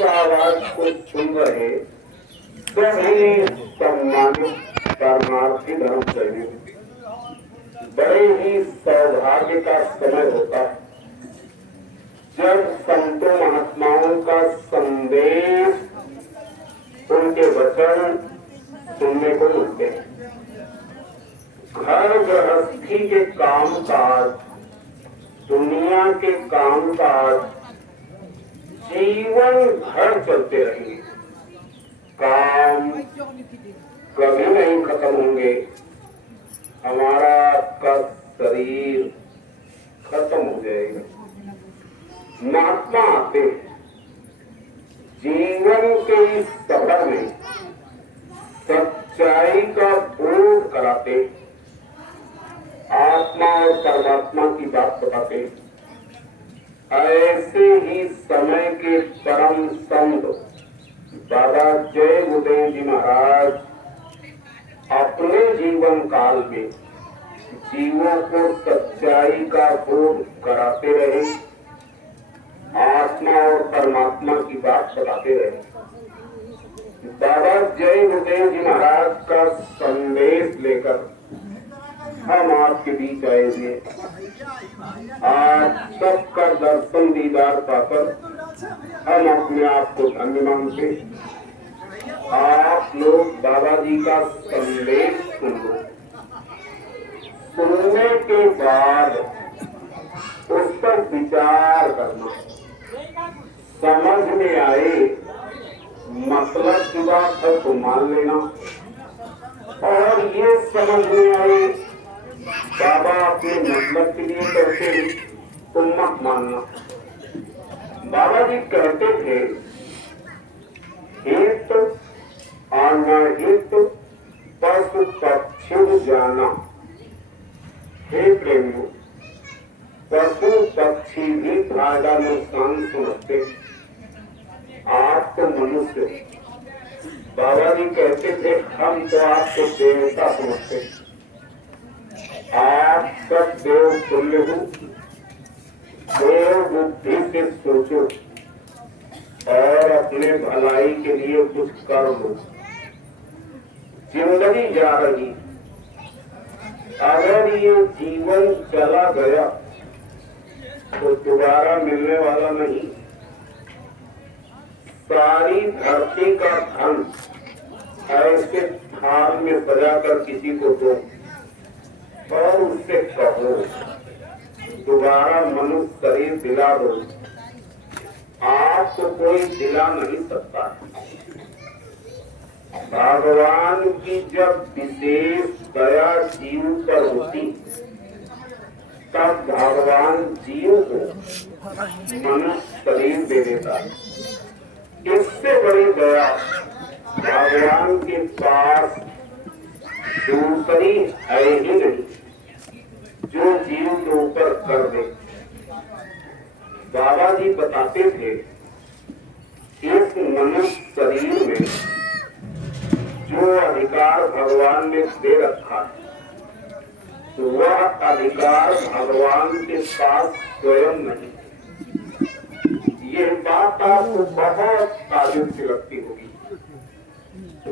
इस आवाज को सुन रहे सभी सम्मानित परमार्थी धर्म प्रेमी बड़े ही सौभाग्य का समय होता है जब संतों महात्माओं का संदेश, उनके वचन सुनने को मिलते हैं। घर गृहस्थी के काम काज, दुनिया के काम काज जीवन भर चलते रहेंगे। काम कभी नहीं खत्म होंगे। हमारा आपका शरीर खत्म हो जाएगा। महात्मा आते जीवन के इस सफर में सच्चाई का बोध कराते, आत्मा और परमात्मा की बात बताते। ऐसे ही समय के परम संत बाबा जय गुरुदेव जी महाराज अपने जीवन काल में जीवों को सच्चाई का बोध कराते रहे, आत्मा और परमात्मा की बात बताते रहे। बाबा जय गुरुदेव जी महाराज का संदेश लेकर हम आपके बीच आए हुए। आप सबका दर्शन दीदार पाकर हम अपने आप को धन्य मानते। आप लोग बाबा जी का संदेश सुन लो, सुनने के बाद उस पर विचार करना, समझ में आए मतलब की बात है तो मान लेना, और ये समझ में आए बाबा अपने मतलब के लिए कहते हैं तो मत मानना। बाबा जी कहते थे हित अनहित पशु पक्षी जाना। हे प्रेमियों, पशु पक्षी भी फायदा नुकसान समझते, आप तो मनुष्य। बाबा जी कहते थे हम तो आपको देवता समझते। आप सब देव तुल्य हो, देव बुद्धि से सोचो और अपने भलाई के लिए कुछ कर लो। जिंदगी जा रही, अगर ये जीवन चला गया तो दोबारा मिलने वाला नहीं। सारी धरती का धन ऐसे थाल में सजाकर किसी को दो और उससे कहो दोबारा मनुष्य शरीर दिला दो। आपको कोई दिला नहीं सकता। भगवान की जब विशेष दया जीव पर होती तब भगवान जीव को मनुष्य शरीर दे देता। इससे बड़ी दया भगवान के पास दूसरी है ही नहीं जो जीव के ऊपर कर दे। बाबा जी बताते थे इस मनुष्य शरीर में जो अधिकार भगवान ने दे रखा है वह अधिकार भगवान के पास स्वयं नहीं। ये बात आपको बहुत ताजुब से लगती होगी।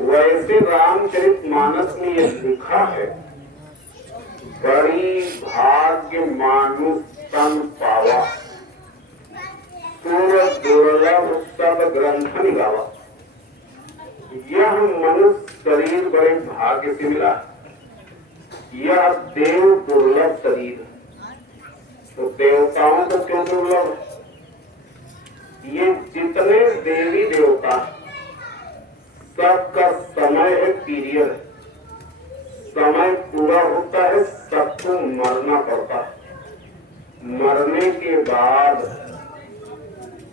वैसे रामचरितमानस में यह लिखा है बड़ी भाग्य मानुष तन पावा, सूरज दुर्लभ सब ग्रंथ निगावा। यह मनुष्य शरीर बड़े भाग्य से मिला। यह देव दुर्लभ शरीर, तो देवताओं को क्यों दुर्लभ? ये जितने देवी देवता सबका समय है पीरियड, समय पूरा होता है सबको मरना पड़ता है। मरने के बाद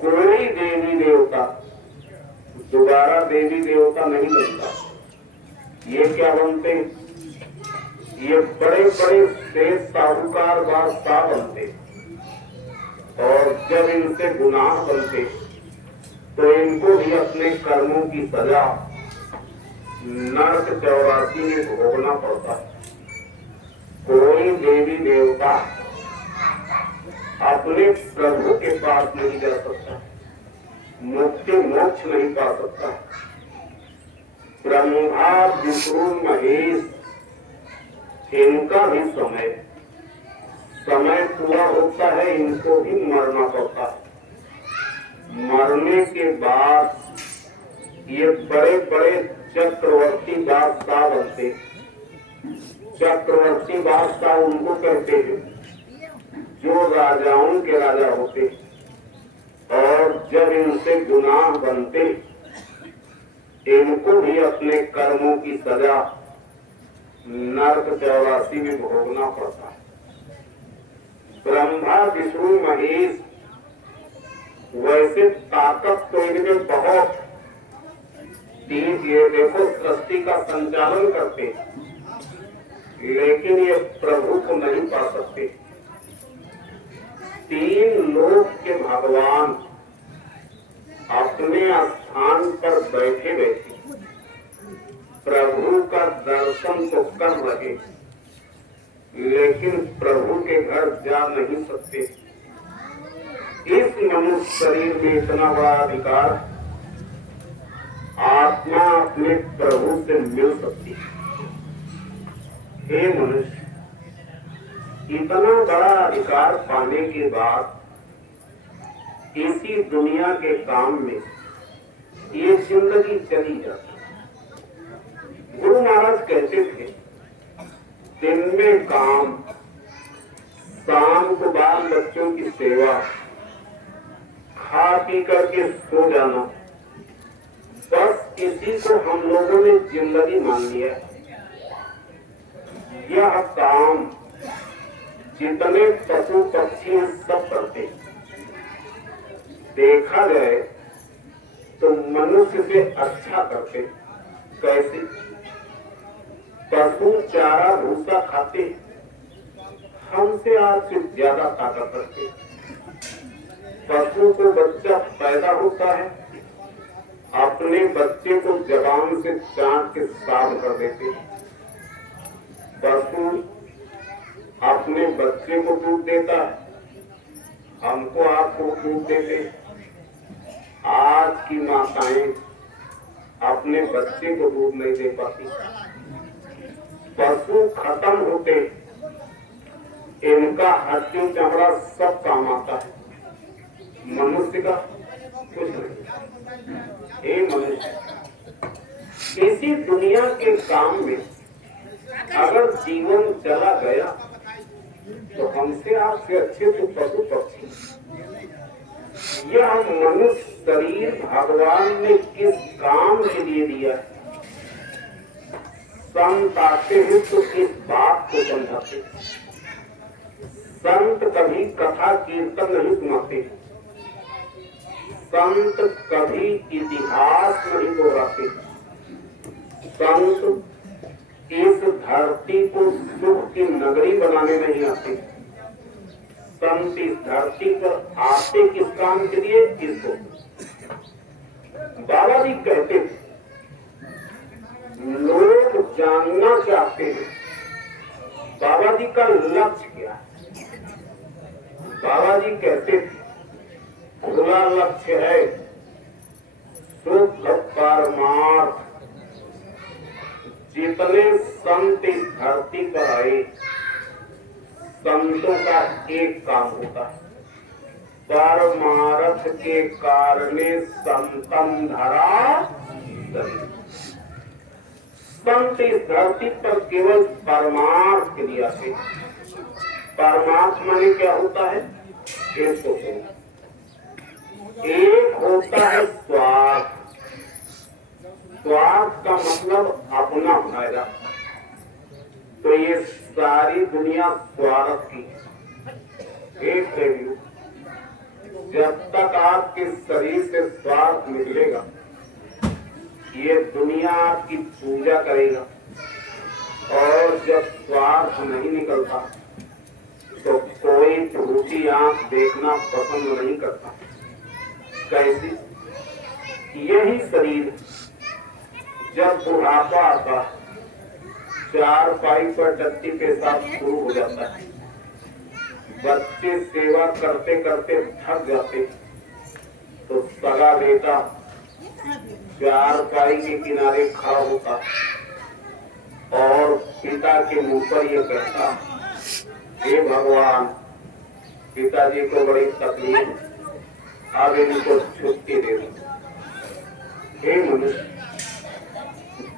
कोई देवी देवता दोबारा देवी देवता नहीं बनता। ये क्या बनते? ये बड़े बड़े शेष साहूकार बादशाह बनते, और जब इनसे गुनाह बनते तो इनको भी अपने कर्मों की सजा नरक 84 में भोगना पड़ता। कोई देवी देवता अपने प्रभु के पास नहीं जा सकता। मुक्ति मोक्ष नहीं पा सकता। ब्रह्मा विष्णु महेश इनका भी समय पूरा होता है, इनको भी मरना पड़ता है। मरने के बाद ये बड़े बड़े चक्रवर्ती बादशाह बनते। चक्रवर्ती बादशाह उनको कहते हैं जो राजाओं के राजा होते, और जब इनसे गुनाह बनते इनको भी अपने कर्मों की सजा नरक 84 में भोगना पड़ता है। ब्रह्मा विष्णु महेश वैसे ताकत तो इनमें बहुत तीन, ये देखो सृष्टि का संचालन करते, लेकिन ये प्रभु को नहीं पा सकते। 3 लोक के भगवान अपने स्थान पर बैठे बैठे प्रभु का दर्शन तो कर रहे, लेकिन प्रभु के घर जा नहीं सकते। इस मनुष्य शरीर में इतना बड़ा अधिकार, आत्मा अपने प्रभु से मिल सकती है। हे मनुष्य, इतना बड़ा अधिकार पाने के बाद इसी दुनिया के काम में ये जिंदगी चली जाती। गुरु महाराज कहते थे दिन में काम, शाम को बाल बच्चों की सेवा, खा पी करके सो जाना, बस इसी को हम लोगों ने जिंदगी मान लिया। यह काम जितने पशु पक्षी सब करते, देखा जाए तो मनुष्य से अच्छा करते। कैसे? पशु चारा भूसा खाते, हमसे आज से ज्यादा ताकत रखते। पशु को बच्चा पैदा होता है, अपने बच्चे को जबान से चाट के साफ कर देते। पशु अपने बच्चे को दूध देता है, हमको आपको दूध देते। आज की माताएं अपने बच्चे को दूध नहीं दे पाती। पशु खत्म होते, इनका हड्डी चमड़ा सब काम आता है, मनुष्य का कुछ नहीं। हे मनुष्य, इसी दुनिया के काम में अगर जीवन चला गया तो हमसे आपसे अच्छे तो पशु पक्षी। यह मनुष्य शरीर भगवान ने किस काम के लिए दिया है? संत आते हैं तो इस बात को समझाते। संत कभी कथा कीर्तन नहीं सुनाते, संत कभी इतिहास नहीं दोहराते। संत इस धरती को सुख की नगरी बनाने नहीं आते। संत इस धरती पर आते किस काम के लिए? इसको बाबा जी कहते थे, लोग जानना चाहते हैं बाबा जी का लक्ष्य क्या है। बाबा जी कहते थे खुला लक्ष्य है शुद्ध परमार्थ। जितने संत इस धरती पर आए, संतों का एक काम होता है, परमार्थ के कारणे संतम धरा। संत इस धरती पर केवल परमार्थ के लिए आते। परमार्थ माने क्या होता है? एक होता है स्वार्थ। स्वार्थ का मतलब अपना फायदा। तो ये सारी दुनिया स्वार्थ की। एक रिव्यू, जब तक आपके शरीर से स्वार्थ निकलेगा, ये दुनिया आपकी पूजा करेगा, और जब स्वार्थ नहीं निकलता तो कोई झूठी आंख देखना पसंद नहीं करता। कैसे? यही शरीर जब बुढ़ापा आता, 4 पाई पर टट्टी पेशाब शुरू हो जाता है, बच्चे सेवा करते करते थक जाते, तो सगा बेटा चारपाई के किनारे खड़ा होता और पिता के मुंह पर ये कहता, हे भगवान, पिताजी को बड़ी तकलीफ, अब इनको छुट्टी दे दो। हे मनुष्य,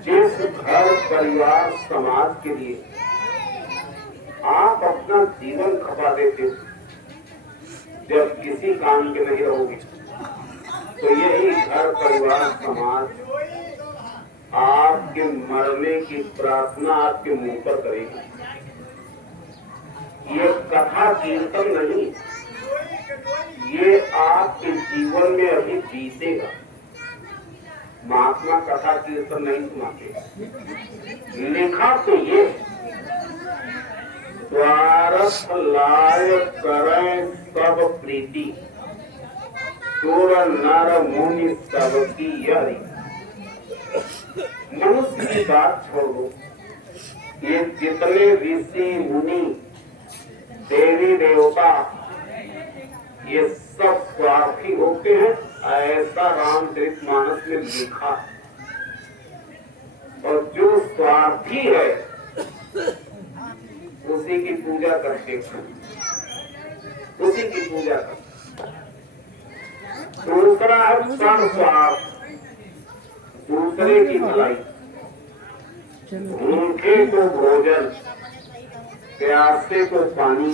जिस घर परिवार समाज के लिए आप अपना जीवन खपा देते हो, जब किसी काम के नहीं रहोगे तो यही घर परिवार समाज आपके मरने की प्रार्थना आपके मुंह पर करेगी। ये कथा कीर्तन नहीं, ये आपके जीवन में अभी बीतेगा। महात्मा कथा कीर्तन नहीं सुनाते। लिखा तो ये, स्वार्थ लाय करें सब प्रीति, चोर नर मुनि सबकी यारी। मनुष्य की बात छोड़ो, ये जितने ऋषि मुनि देवी देवता ये सब स्वार्थी होते हैं, ऐसा रामचरितमानस में लिखा। और जो स्वार्थी है उसी की पूजा करते हैं, उसी की पूजा करते। दूसरा है स्वार्थ, दूसरे की भलाई। भूखे को भोजन, प्यासे को पानी,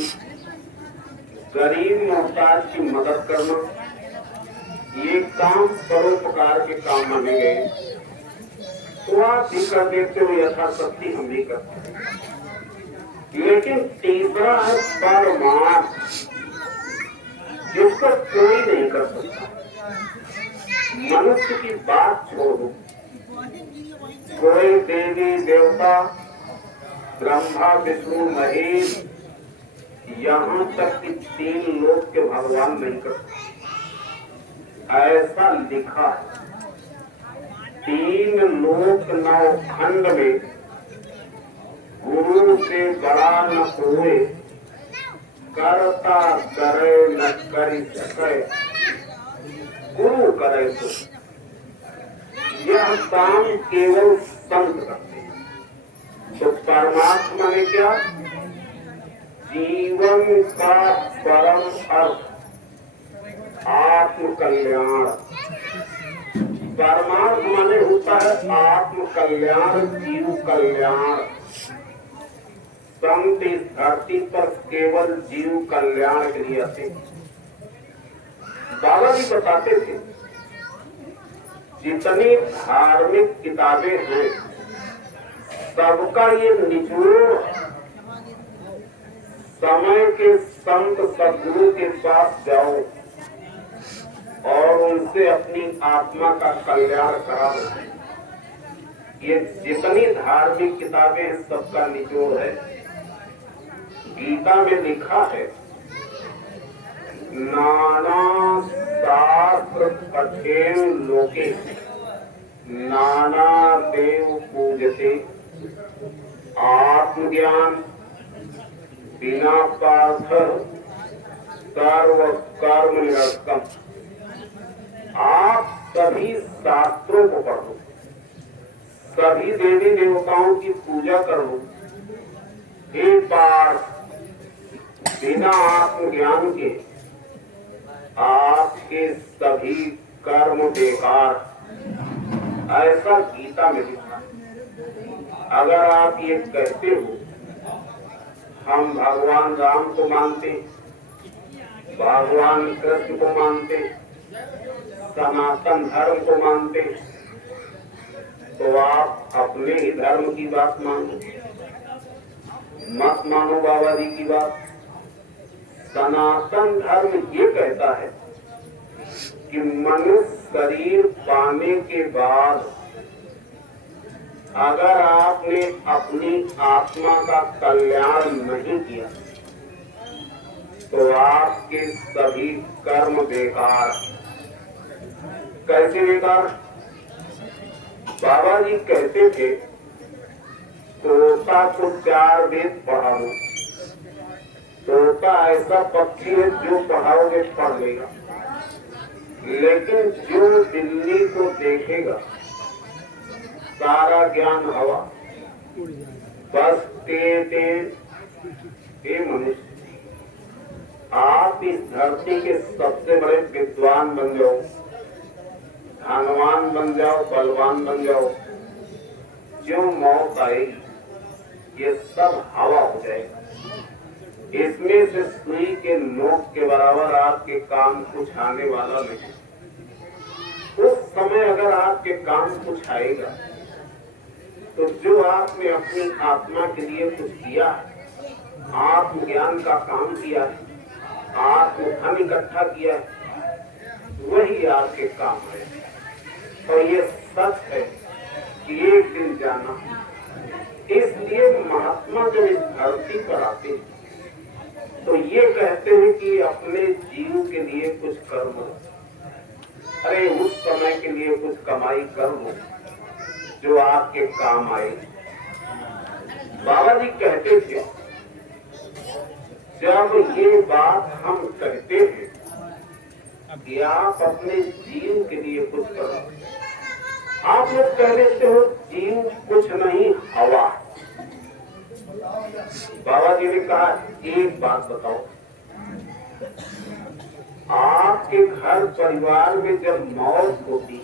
गरीब मोहताज की मदद करना, ये काम परोपकार के काम माने गए। तो आप भी कर देते हो, यथाशक्ति हम भी करते हैं। लेकिन तीसरा है परमार्थ, जिसको कोई नहीं कर सकता। मनुष्य की बात छोड़ो, कोई देवी देवता ब्रह्मा विष्णु महेश, यहाँ तक कि 3 लोक के भगवान नहीं कर सकते। ऐसा लिखा, 3 लोक 9 खंड में गुरु से बड़ा न कोई, करता करे न कर सके, गुरु करे तो। यह काम केवल संत करते हैं। तो परमात्मा ने क्या, जीवन का परम अर्थ आत्म कल्याण। परमात्मा ने होता है आत्म कल्याण, जीव कल्याण। संत इस धरती पर केवल जीव कल्याण के लिए आते। बाबा जी बताते थे, जितनी धार्मिक किताबें हैं सबका ये निचोड़ समय के संत सद्गुरु के पास जाओ और उनसे अपनी आत्मा का कल्याण कराओ। ये जितनी धार्मिक किताबें हैं सबका निचोड़ है। गीता में लिखा है, नाना शास्त्र पठेन लोके, नाना देव पूजते, आत्मज्ञान बिना पार्थ सर्व कर्म निरस्तम। आप सभी शास्त्रों को पढ़ो, सभी देवी देवताओं की पूजा करो, हे पार्थ, बिना आत्मज्ञान के आपके सभी कर्म बेकार। ऐसा गीता में लिखा। अगर आप ये कहते हो हम भगवान राम को मानते, भगवान कृष्ण को मानते, सनातन धर्म को मानते, तो आप अपने ही धर्म की बात मानो, मत मानो बाबा जी की बात। सनातन धर्म ये कहता है कि मनुष्य शरीर पाने के बाद अगर आपने अपनी आत्मा का कल्याण नहीं किया तो आपके सभी कर्म बेकार। कैसे बेकार? बाबा जी कहते थे, तोता को 4 वेद पढ़ा दो। तोता ऐसा पक्षी है जो पढ़ाओगे पढ़ लेगा, लेकिन जो दिल्ली को देखेगा सारा ज्ञान हवा, बस हे मनुष्य, आप इस धरती के सबसे बड़े विद्वान बन जाओ, धनवान बन जाओ, बलवान बन जाओ, जो मौत आएगी ये सब हवा हो जाएगा। इसमें से सुई के नोक के बराबर आपके काम कुछ आने वाला नहीं। उस समय अगर आपके काम कुछ आएगा तो जो आपने अपनी आत्मा के लिए कुछ किया, आत्मज्ञान का काम किया, आत्मधन इकट्ठा किया, वही आपके काम है। और ये सच है कि एक दिन जाना। इसलिए महात्मा जब इस धरती पर आते हैं तो ये कहते हैं कि अपने जीव के लिए कुछ कर लो। अरे उस समय के लिए कुछ कमाई कर लो जो आपके काम आए। बाबा जी कहते थे, जब ये बात हम कहते हैं कि आप अपने जीव के लिए कुछ करो, आप लोग कह देते हो जीव कुछ नहीं हवा। बाबा जी ने कहा एक बात बताओ, आपके घर परिवार में जब मौत होती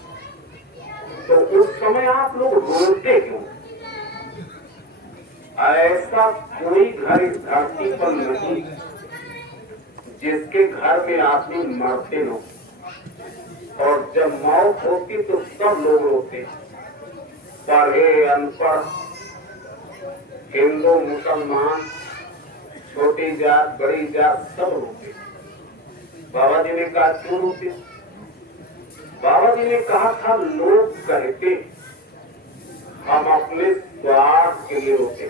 तो उस समय आप लोग रोते क्यों? ऐसा कोई घर इस धरती पर नहीं जिसके घर में आदमी मरते न, और जब मौत होती तो सब लोग रोते, पढ़े अनपढ़, हिंदू मुसलमान, छोटी जात बड़ी जात, सब रोते। बाबा जी ने कहा क्यों रोते? बाबा जी ने कहा था लोग कहते हम अपने स्वार्थ के लिए रोते।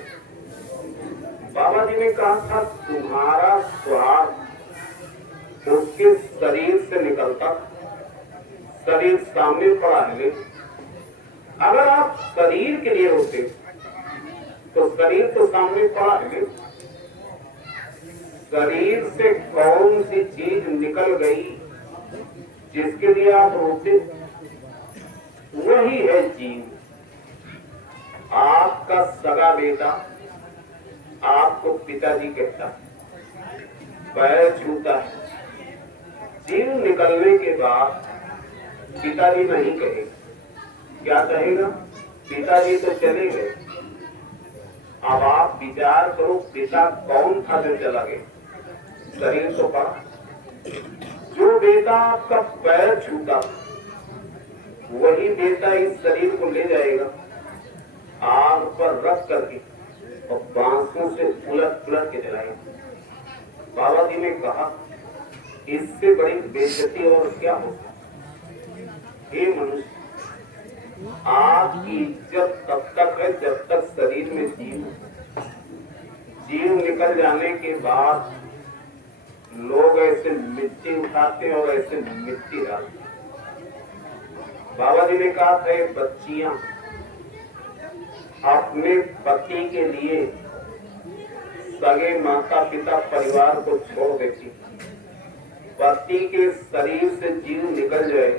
बाबा जी ने कहा था तुम्हारा स्वार्थ उसके शरीर से निकलता, शरीर सामने पड़ा है। अगर आप शरीर के लिए रोते तो शरीर तो सामने पड़ा है। शरीर से कौन सी चीज निकल गई जिसके लिए आप रोते? वही है जीव। आपका सगा बेटा आपको पिताजी कहता, पैर छूता है, जीव निकलने के बाद पिताजी नहीं कहेगा। क्या कहेगा? पिताजी तो चले गए। अब आप विचार करो, पिता कौन था जो चला गया? शरीर तो पड़ा। जो बेटा आपका पैर छूता वही बेटा इस शरीर को ले जाएगा, आग पर रख करके और बांसों से उलट पुलट के जलाएगा। बाबा जी ने कहा इससे बड़ी बेइज्जती और क्या हो? हे मनुष्य, आपकी इज्जत तब तक है जब तक शरीर में जीव निकल जाने के बाद लोग ऐसे मिट्टी उठाते और ऐसे मिट्टी डालते। बाबा जी ने कहा था ये बच्चियां अपने पति के लिए सगे माता पिता परिवार को छोड़ देती। पति के शरीर से जीव निकल जाए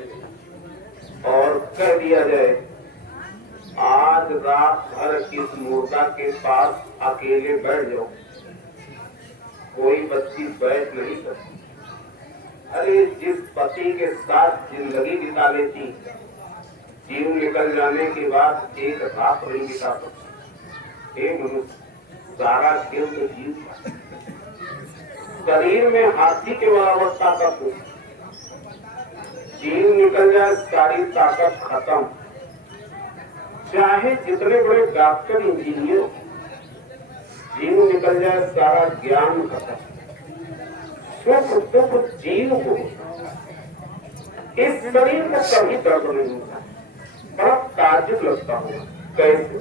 और कह दिया जाए आज रात भर इस मुर्दा के पास अकेले बैठ जाओ, कोई बच्ची बैठ नहीं सकती। अरे जिस पति के साथ जिंदगी बिता लेती, जीव निकल जाने के बाद एक रात नहीं बिता सकती। हे मनुष्य, सारा खेल तो जीव का। शरीर में हाथी के बराबर ताकत हो, जीव निकल जाए सारी ताकत खत्म। चाहे जितने बड़े डॉक्टर इंजीनियर, जीव निकल जाए सारा ज्ञान खत्म। सुख दुख जीव को, इस शरीर को कभी दर्द नहीं होता। बड़ा ताज्जुब लगता होगा कैसे?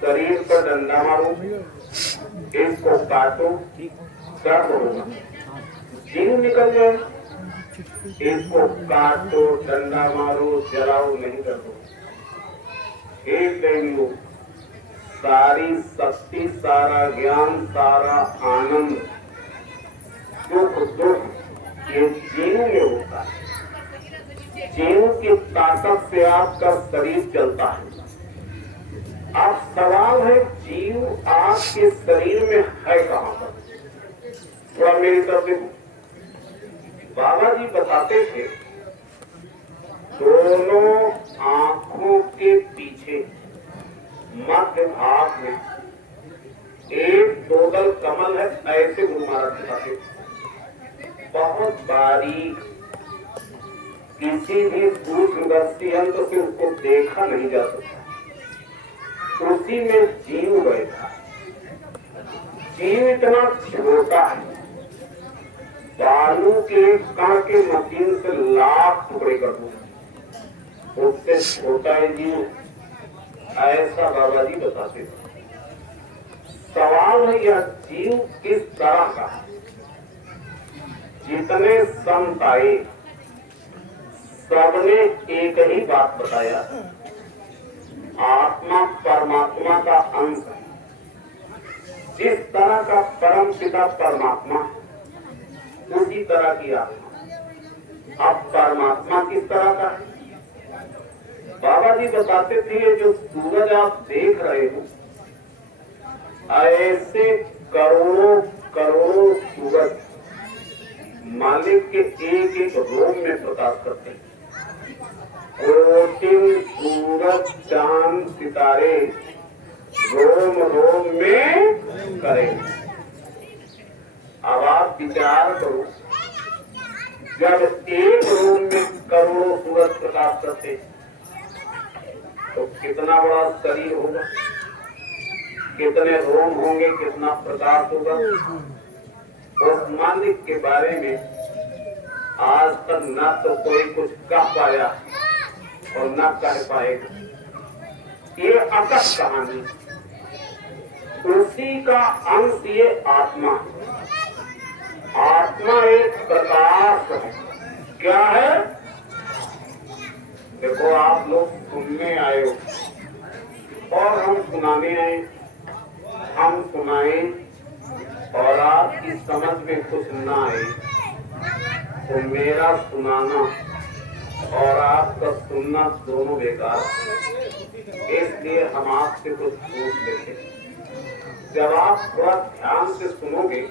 शरीर पर डंडा मारो, इसको काटो, दर्द होगा। जीव निकल जाए, इसको काटो, डंडा मारो, जलाओ, नहीं दर्द होगा। एक देवियों, सारी शक्ति, सारा ज्ञान, सारा आनंद, सुख दुख ये जीव में होता है। जीव की ताकत से आपका शरीर चलता है। अब सवाल है जीव आपके शरीर में है कहां पर? थोड़ा मेरी तरफ देखो। बाबा जी बताते थे दोनों आंखों के पीछे मध्य भाग में एक दोदल कमल है। ऐसे गुरु महाराज दिखाते बहुत बारीक, किसी भी दूरदर्शी यंत्र से उसको देखा नहीं जा सकता। उसी में जीव बैठा। जीव इतना छोटा है, बालू के कण के मशीन से लाख टुकड़े कर दो, उससे छोटा है जीव। ऐसा बाबा जी बताते थे। सवाल है यह जीव किस तरह का है? जितने संत आए सबने एक ही बात बताया, आत्मा परमात्मा का अंश है। जिस तरह का परम पिता परमात्मा उसी तरह की आत्मा। अब परमात्मा किस तरह का है? बाबा जी बताते थे ये जो सूरज आप देख रहे हो, ऐसे करोड़ों करोड़ों सूरज मालिक के एक एक रोम में प्रकाश करते हैं। कोटिन सूरज चांद सितारे रोम रोम में करेंगे। अब आप विचार करो, जब एक रोम में करोड़ों सूरज प्रकाश करते तो कितना बड़ा शरीर होगा, कितने रोम होंगे, कितना प्रकाश होगा। उस मालिक के बारे में आज तक न तो कोई कुछ कह पाया और न कह पाएगा। ये अकथ कहानी, उसी का अंश ये आत्मा। आत्मा एक प्रकाश है। क्या है? देखो आप लोग सुनने आए हो और हम सुनाने आए। हम सुनाए और आपकी समझ में कुछ ना आए तो मेरा सुनाना और आपका सुनना दोनों बेकार। इसलिए हम आपसे कुछ पूछ लेते। जब आप थोड़ा ध्यान से सुनोगे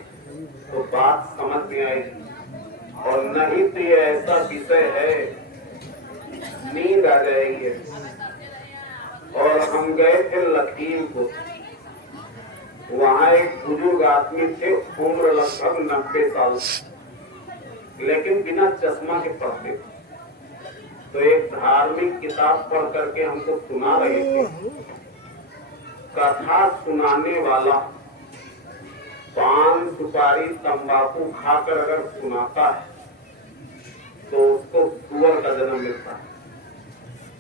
तो बात समझ में आएगी, और नहीं तो ये ऐसा विषय है नींद आ जाएगी। और हम गए थे लखीमपुर, वहाँ एक बुजुर्ग आदमी थे, उम्र लगभग 90 साल, लेकिन बिना चश्मा के पढ़ते थे। तो एक धार्मिक किताब पढ़ करके हमको सुना रहे थे। कथा सुनाने वाला पान सुपारी तंबाकू खाकर अगर सुनाता है तो उसको सुअर का जन्म मिलता है।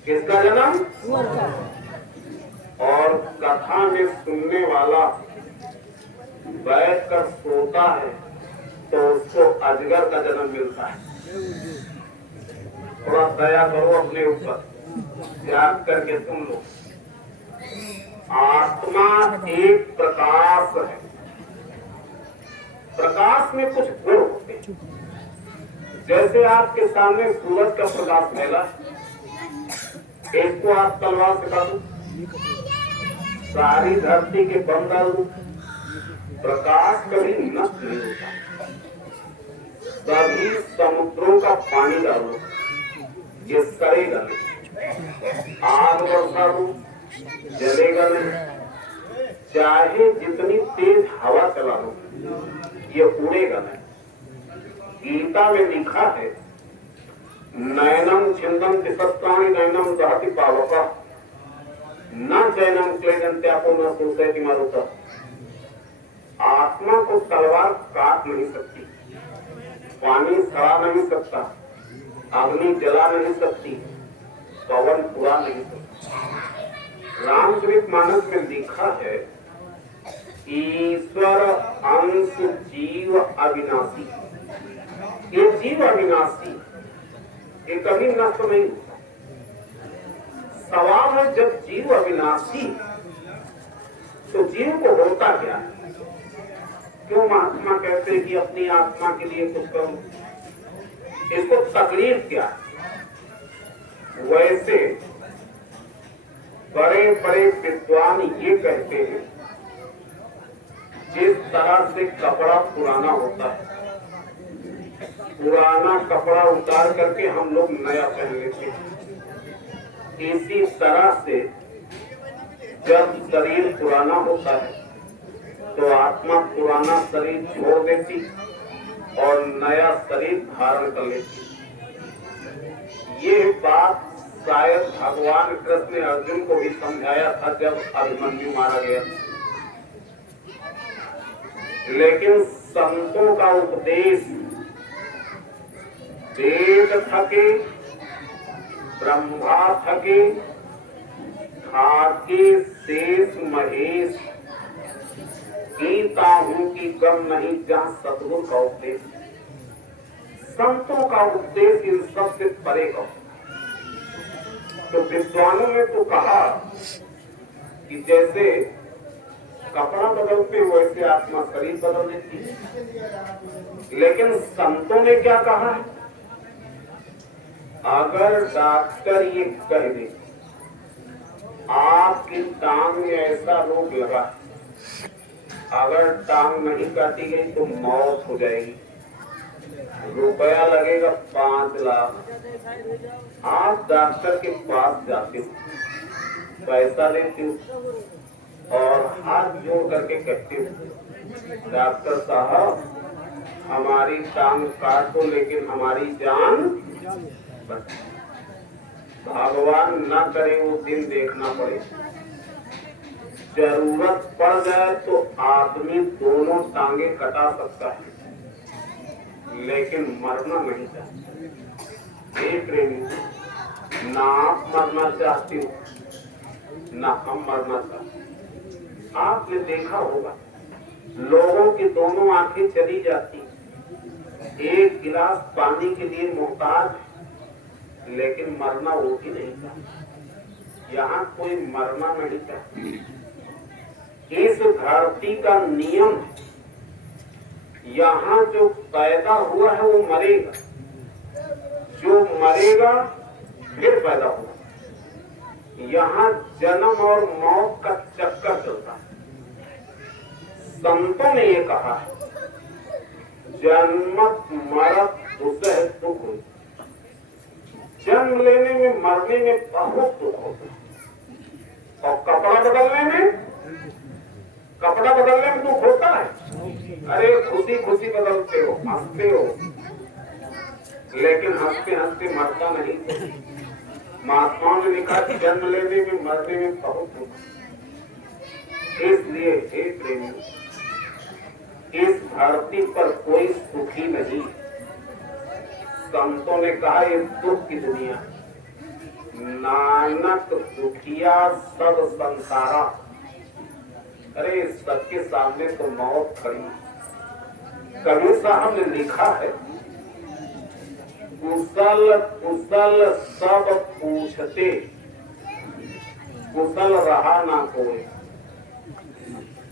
किसका जन्म? सुअर का। और कथा में सुनने वाला बैठ कर सोता है तो उसको अजगर का जन्म मिलता है। थोड़ा दया करो अपने ऊपर, याद करके सुन लो। आत्मा एक प्रकाश है। प्रकाश में कुछ गुण होते हैं। जैसे आपके सामने सूरज का प्रकाश फैला, इसको आप तलवार से काटो, सारी धरती के बम डाल दो, प्रकाश कभी नष्ट नहीं होता। सभी समुद्रों का पानी डालो, ये सड़ेगा नहीं। आग बरसा दो, जलेगा नहीं। चाहे जितनी तेज हवा चला लो, ये उड़ेगा नहीं। गीता में लिखा है, नयनम छिंदम तिसत्राणि नयनम दहति पावका न चैनम क्लेदन्त्यापो न सूसयति मरुतः। आत्मा को तलवार काट नहीं सकती, पानी सड़ा नहीं सकता, अग्नि जला नहीं सकती, पवन उड़ा नहीं सकता। रामचरित मानस में लिखा है, ईश्वर अंश जीव अविनाशी। ये जीव अविनाशी, ये कभी नष्ट नहीं होता। सवाल है, जब जीव अविनाशी तो जीव को होता क्या है? क्यों महात्मा कहते हैं कि अपनी आत्मा के लिए कुछ करो? इसको तकलीफ क्या है? वैसे बड़े बड़े विद्वान ये कहते हैं, जिस तरह से कपड़ा पुराना होता है, पुराना कपड़ा उतार करके हम लोग नया पहन लेते हैं, इसी तरह से जब शरीर पुराना होता है तो आत्मा पुराना शरीर छोड़ देती और नया शरीर धारण कर लेती। ये बात शायद भगवान कृष्ण ने अर्जुन को भी समझाया था जब अभिमन्यु मारा गया। लेकिन संतों का उपदेश वेद थके, ब्रह्मा थके, खाके शेष महेश, गीता हूं की गम नहीं जहां सतगुरु का उपदेश। संतों का उपदेश इन सब से परे का। तो विद्वानों ने तो कहा कि जैसे कपड़ा बदलते वैसे आत्मा शरीर बदल देती है। लेकिन संतों ने क्या कहा? अगर डॉक्टर ये कह दे आपकी टांग में ऐसा रोग लगा, अगर टांग नहीं काटी गई तो मौत हो जाएगी, रुपया लगेगा 5 लाख, आप डॉक्टर के पास जाते हो, पैसा लेते हो और हाथ जोड़ करके कहते हो डॉक्टर साहब हमारी टांग काटो लेकिन हमारी जान बचाओ। भगवान न करे वो दिन देखना पड़े, जरूरत पड़ जाए तो आदमी दोनों टांगे कटा सकता है लेकिन मरना नहीं चाहता। हे प्रेमी, ना आप मरना चाहते हो ना हम मरना चाहते। आपने देखा होगा लोगों की दोनों आंखें चली जाती, एक गिलास पानी के लिए मोहताज, लेकिन मरना वो भी नहीं चाहता। यहाँ कोई मरना नहीं चाहता। इस धरती का नियम है, यहाँ जो पैदा हुआ है वो मरेगा, जो मरेगा फिर पैदा होगा। यहाँ जन्म और मौत का चक्कर चलता है। संतों ने ये कहा है जन्मत मरत दुसह दुख हो। जन्म लेने में मरने में बहुत दुख होता है और कपड़ा बदलने में दुख होता है। अरे खुशी खुशी बदलते हो, हंसते हो, लेकिन हंसते हंसते मरता नहीं। महात्माओं ने लिखा कि जन्म लेने में मरने में बहुत दुख। इसलिए हे प्रेमी, इस धरती पर कोई सुखी नहीं। संतों ने कहा ये दुख की दुनिया, नानक दुखिया सब संसारा। अरे सबके सामने तो मौत खड़ी। कबीर साहब ने लिखा है कुशल कुशल सब पूछते, कुशल रहा ना कोई।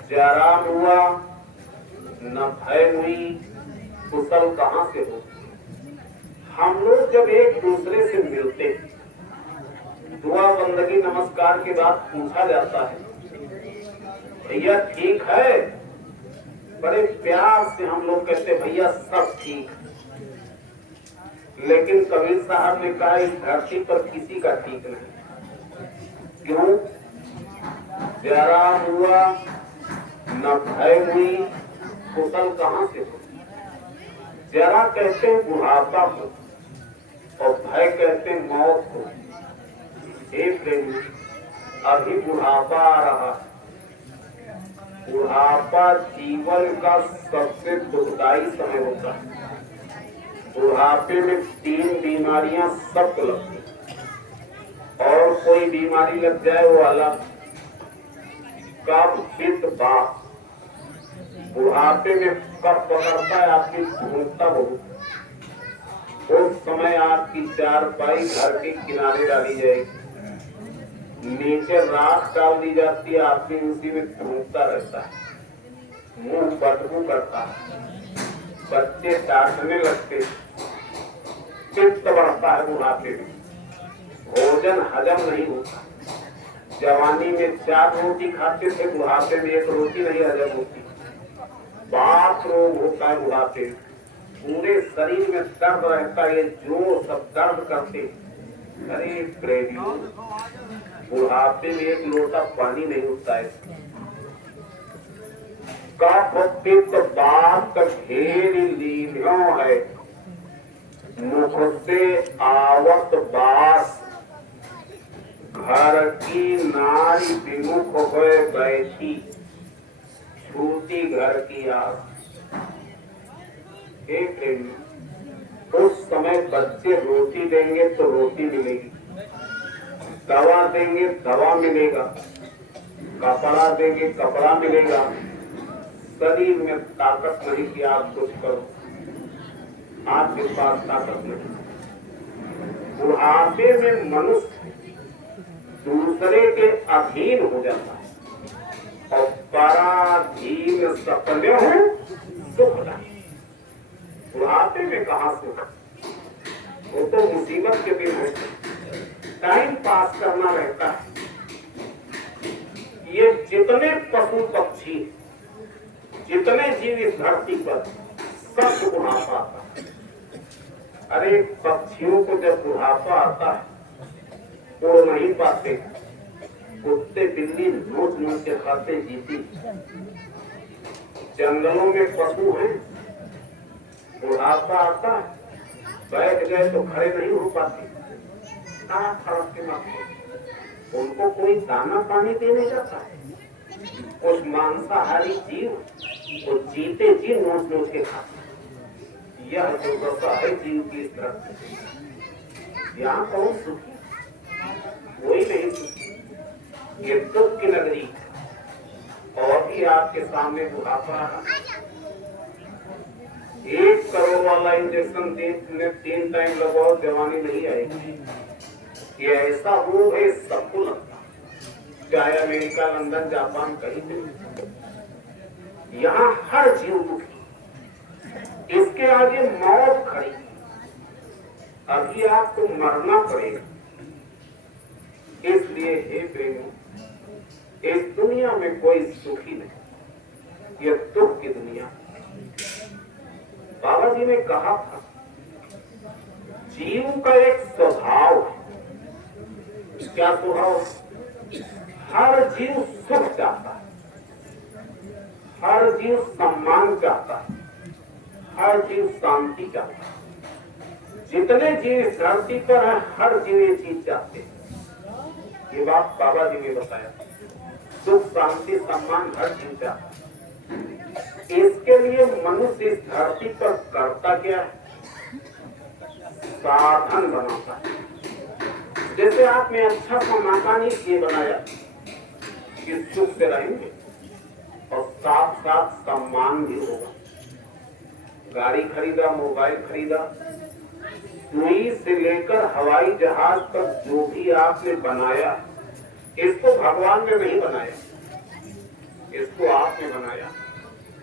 जरा हुआ न भय हुई, कुशल कहाँ से हो। हम लोग जब एक दूसरे से मिलते, दुआ बंदगी नमस्कार के बाद पूछा जाता है भैया ठीक है, बड़े प्यार से हम लोग कहते भैया सब ठीक। लेकिन कबीर साहब ने कहा इस धरती पर किसी का ठीक नहीं। क्यों? जरा हुआ न भय हुई, कुशल कहाँ से हो। जरा कहते हैं बुढ़ापा को और भय कहते हैं मौत को। हे प्रेमी, अभी बुढ़ापा आ रहा। बुढ़ापा जीवन का सबसे दुखदायी समय होता है। बुढ़ापे में 3 बीमारियां सबको लगती, और कोई बीमारी लग जाए वो अलग। कफ पित्त बात। बुढ़ापे में कफ पकड़ता है, आपकी भूखता बहुत। उस समय आपकी चारपाई घर के किनारे डाली जाएगी, नीचे राख डाल दी जाती है, आपकी उसी में भूखता रहता है, मुंह बदबू करता है, बच्चे डांटने लगते, पित्त बढ़ता है बुढ़ापे में। भोजन हजम नहीं होता। जवानी में 4 रोटी खाते थे, बुढ़ापे में 1 रोटी नहीं हजम होती। बात रोग होता है बुढ़ापे, पूरे शरीर में दर्द रहता है, जो सब दर्द करते। अरे प्रेमियों, बुढ़ापे में 1 लोटा पानी नहीं होता है। कफ पित्त बात घेर लीनो है, मुख से आवत बास, घर की नारी विमुख होए बैठी, छूटी घर की आस। एक उस समय बच्चे रोटी देंगे तो रोटी मिलेगी, दवा देंगे दवा मिलेगा, कपड़ा देंगे कपड़ा मिलेगा। शरीर में ताकत नहीं कि आप कुछ करो, आपके पास ताकत नहीं। बुढ़ापे में मनुष्य दूसरे के अधीन हो जाता है और पराधीन सपने हो सुख नहीं। बुढ़ापे में कहाँ सुख, वो तो मुसीबत के दिन है, टाइम पास करना रहता है। ये जितने पशु पक्षी, जितने जीव इस धरती पर, सब बुढ़ापा आता है। अरे पक्षियों को जब बुढ़ापा आता है उड़ नहीं पाते, कुत्ते बिल्ली नोच नोच के खाते जीती। जंगलों में पशु हैं, बुढ़ापा आता है, बैठ गए तो खड़े नहीं हो पाते, खड़क के मारते। उनको कोई दाना पानी देने जाता है। उस मांसाहारी जीव वो जीते जी नोच नोच के खाते। यह जो दशा है जीव की इस तरफ, यहाँ कौन सुखी, कोई नहीं सुखी। ये दुख की नगरी और भी आपके सामने बुढ़ापा रहा। 1 करोड़ वाला इंजेक्शन 3 टाइम लगाओ, जवानी नहीं आएगी। ये ऐसा रोग है, सबको लगता, चाहे अमेरिका, लंदन, जापान, कहीं भी। यहाँ हर जीव दुखी, इसके आगे मौत खड़ी। अभी आपको मरना पड़ेगा। इसलिए हे प्रेमी, इस दुनिया में कोई सुखी नहीं, यह दुख की दुनिया। बाबा जी ने कहा था, जीव का एक स्वभाव है। क्या स्वभाव? हर जीव सुख चाहता है, हर जीव सम्मान चाहता है, हर जीव शांति चाहता है। जितने जीव इस धरती पर हैं, हर जीव ये चीज चाहते हैं। ये बात बाबा जी ने बताया। सुख शांति सम्मान हर जीव चाहता है। इसके लिए मनुष्य इस धरती पर करता क्या है? साधन बनाता है। जैसे आपने अच्छा सा मकान इसलिए बनाया कि सुख से रहेंगे और साथ साथ सम्मान भी होगा। गाड़ी खरीदा, मोबाइल खरीदा, सुई से लेकर हवाई जहाज तक जो भी आपने बनाया, इसको भगवान ने नहीं बनाया, इसको आपने बनाया।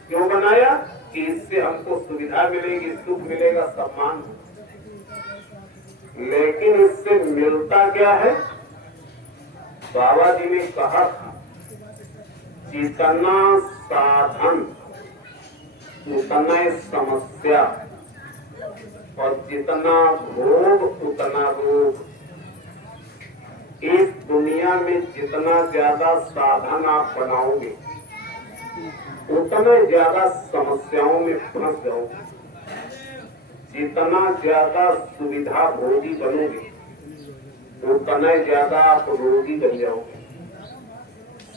क्यों बनाया? कि इससे हमको सुविधा मिलेगी, सुख मिलेगा, सम्मान। लेकिन इससे मिलता क्या है? बाबा जी ने कहा था, जितना साधन उतना समस्या और जितना भोग उतना रोग। इस दुनिया में जितना ज्यादा साधन आप बनाओगे उतना ज्यादा समस्याओं में फंस जाओगे। जितना ज्यादा सुविधा भोगी बनोगे उतना ज्यादा आप रोगी बन जाओगे।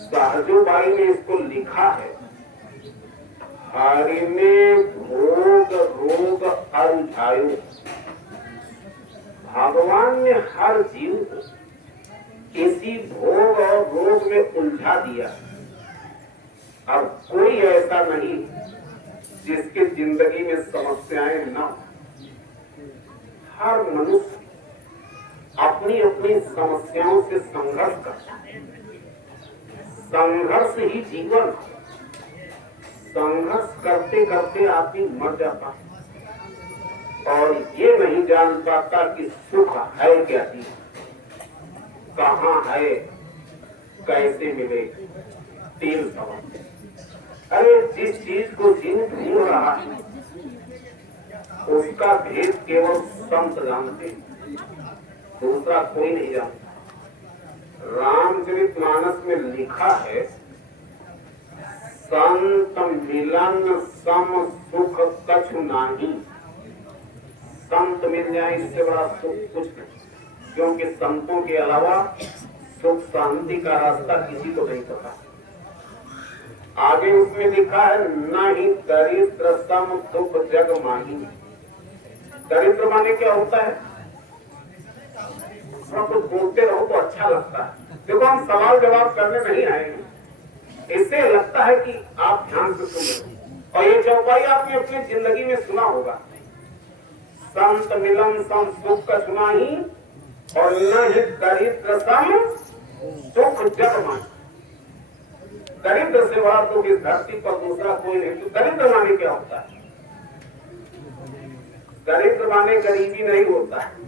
सहजोबाई ने इसको लिखा है, हरि में भोग रोग अरुझायो। भगवान ने हर जीव को इसी भोग और रोग में उलझा दिया। अब कोई ऐसा नहीं जिसकी जिंदगी में समस्याएं न हो। हर मनुष्य अपनी अपनी समस्याओं से संघर्ष करता है। संघर्ष ही जीवन। संघर्ष करते करते आदमी मर जाता है और ये नहीं जान पाता कि सुख है क्या चीज। कहाँ है, कैसे मिले, 3 सवाल। अरे जिस चीज को जीव ढूंढ रहा है उसका भेद केवल संत जानते, दूसरा कोई नहीं जानता। रामचरितमानस में लिखा है, संत मिलन सम सुख कछु नाही। संत मिल जाए इससे बड़ा सुख कुछ नहीं, क्योंकि संतों के अलावा सुख शांति का रास्ता किसी को नहीं पता। आगे उसमें लिखा है, नहीं दरिद्र सम दुख जग माही। दरिद्र माने क्या होता है? सब कुछ बोलते रहो तो अच्छा लगता है। देखो हम सवाल जवाब करने नहीं आएंगे, इससे लगता है कि आप ध्यान से सुन रहे। और ये चौपाई आपने अपनी जिंदगी में सुना होगा, संत मिलन सम सुख का सुना ही, और न ही दरिद्र सम सुख जग माही। दरिद्र से बड़ा दुख इस धरती पर दूसरा कोई नहीं। तो दरिद्र माने क्या होता है? दरिद्र माने गरीबी नहीं होता है।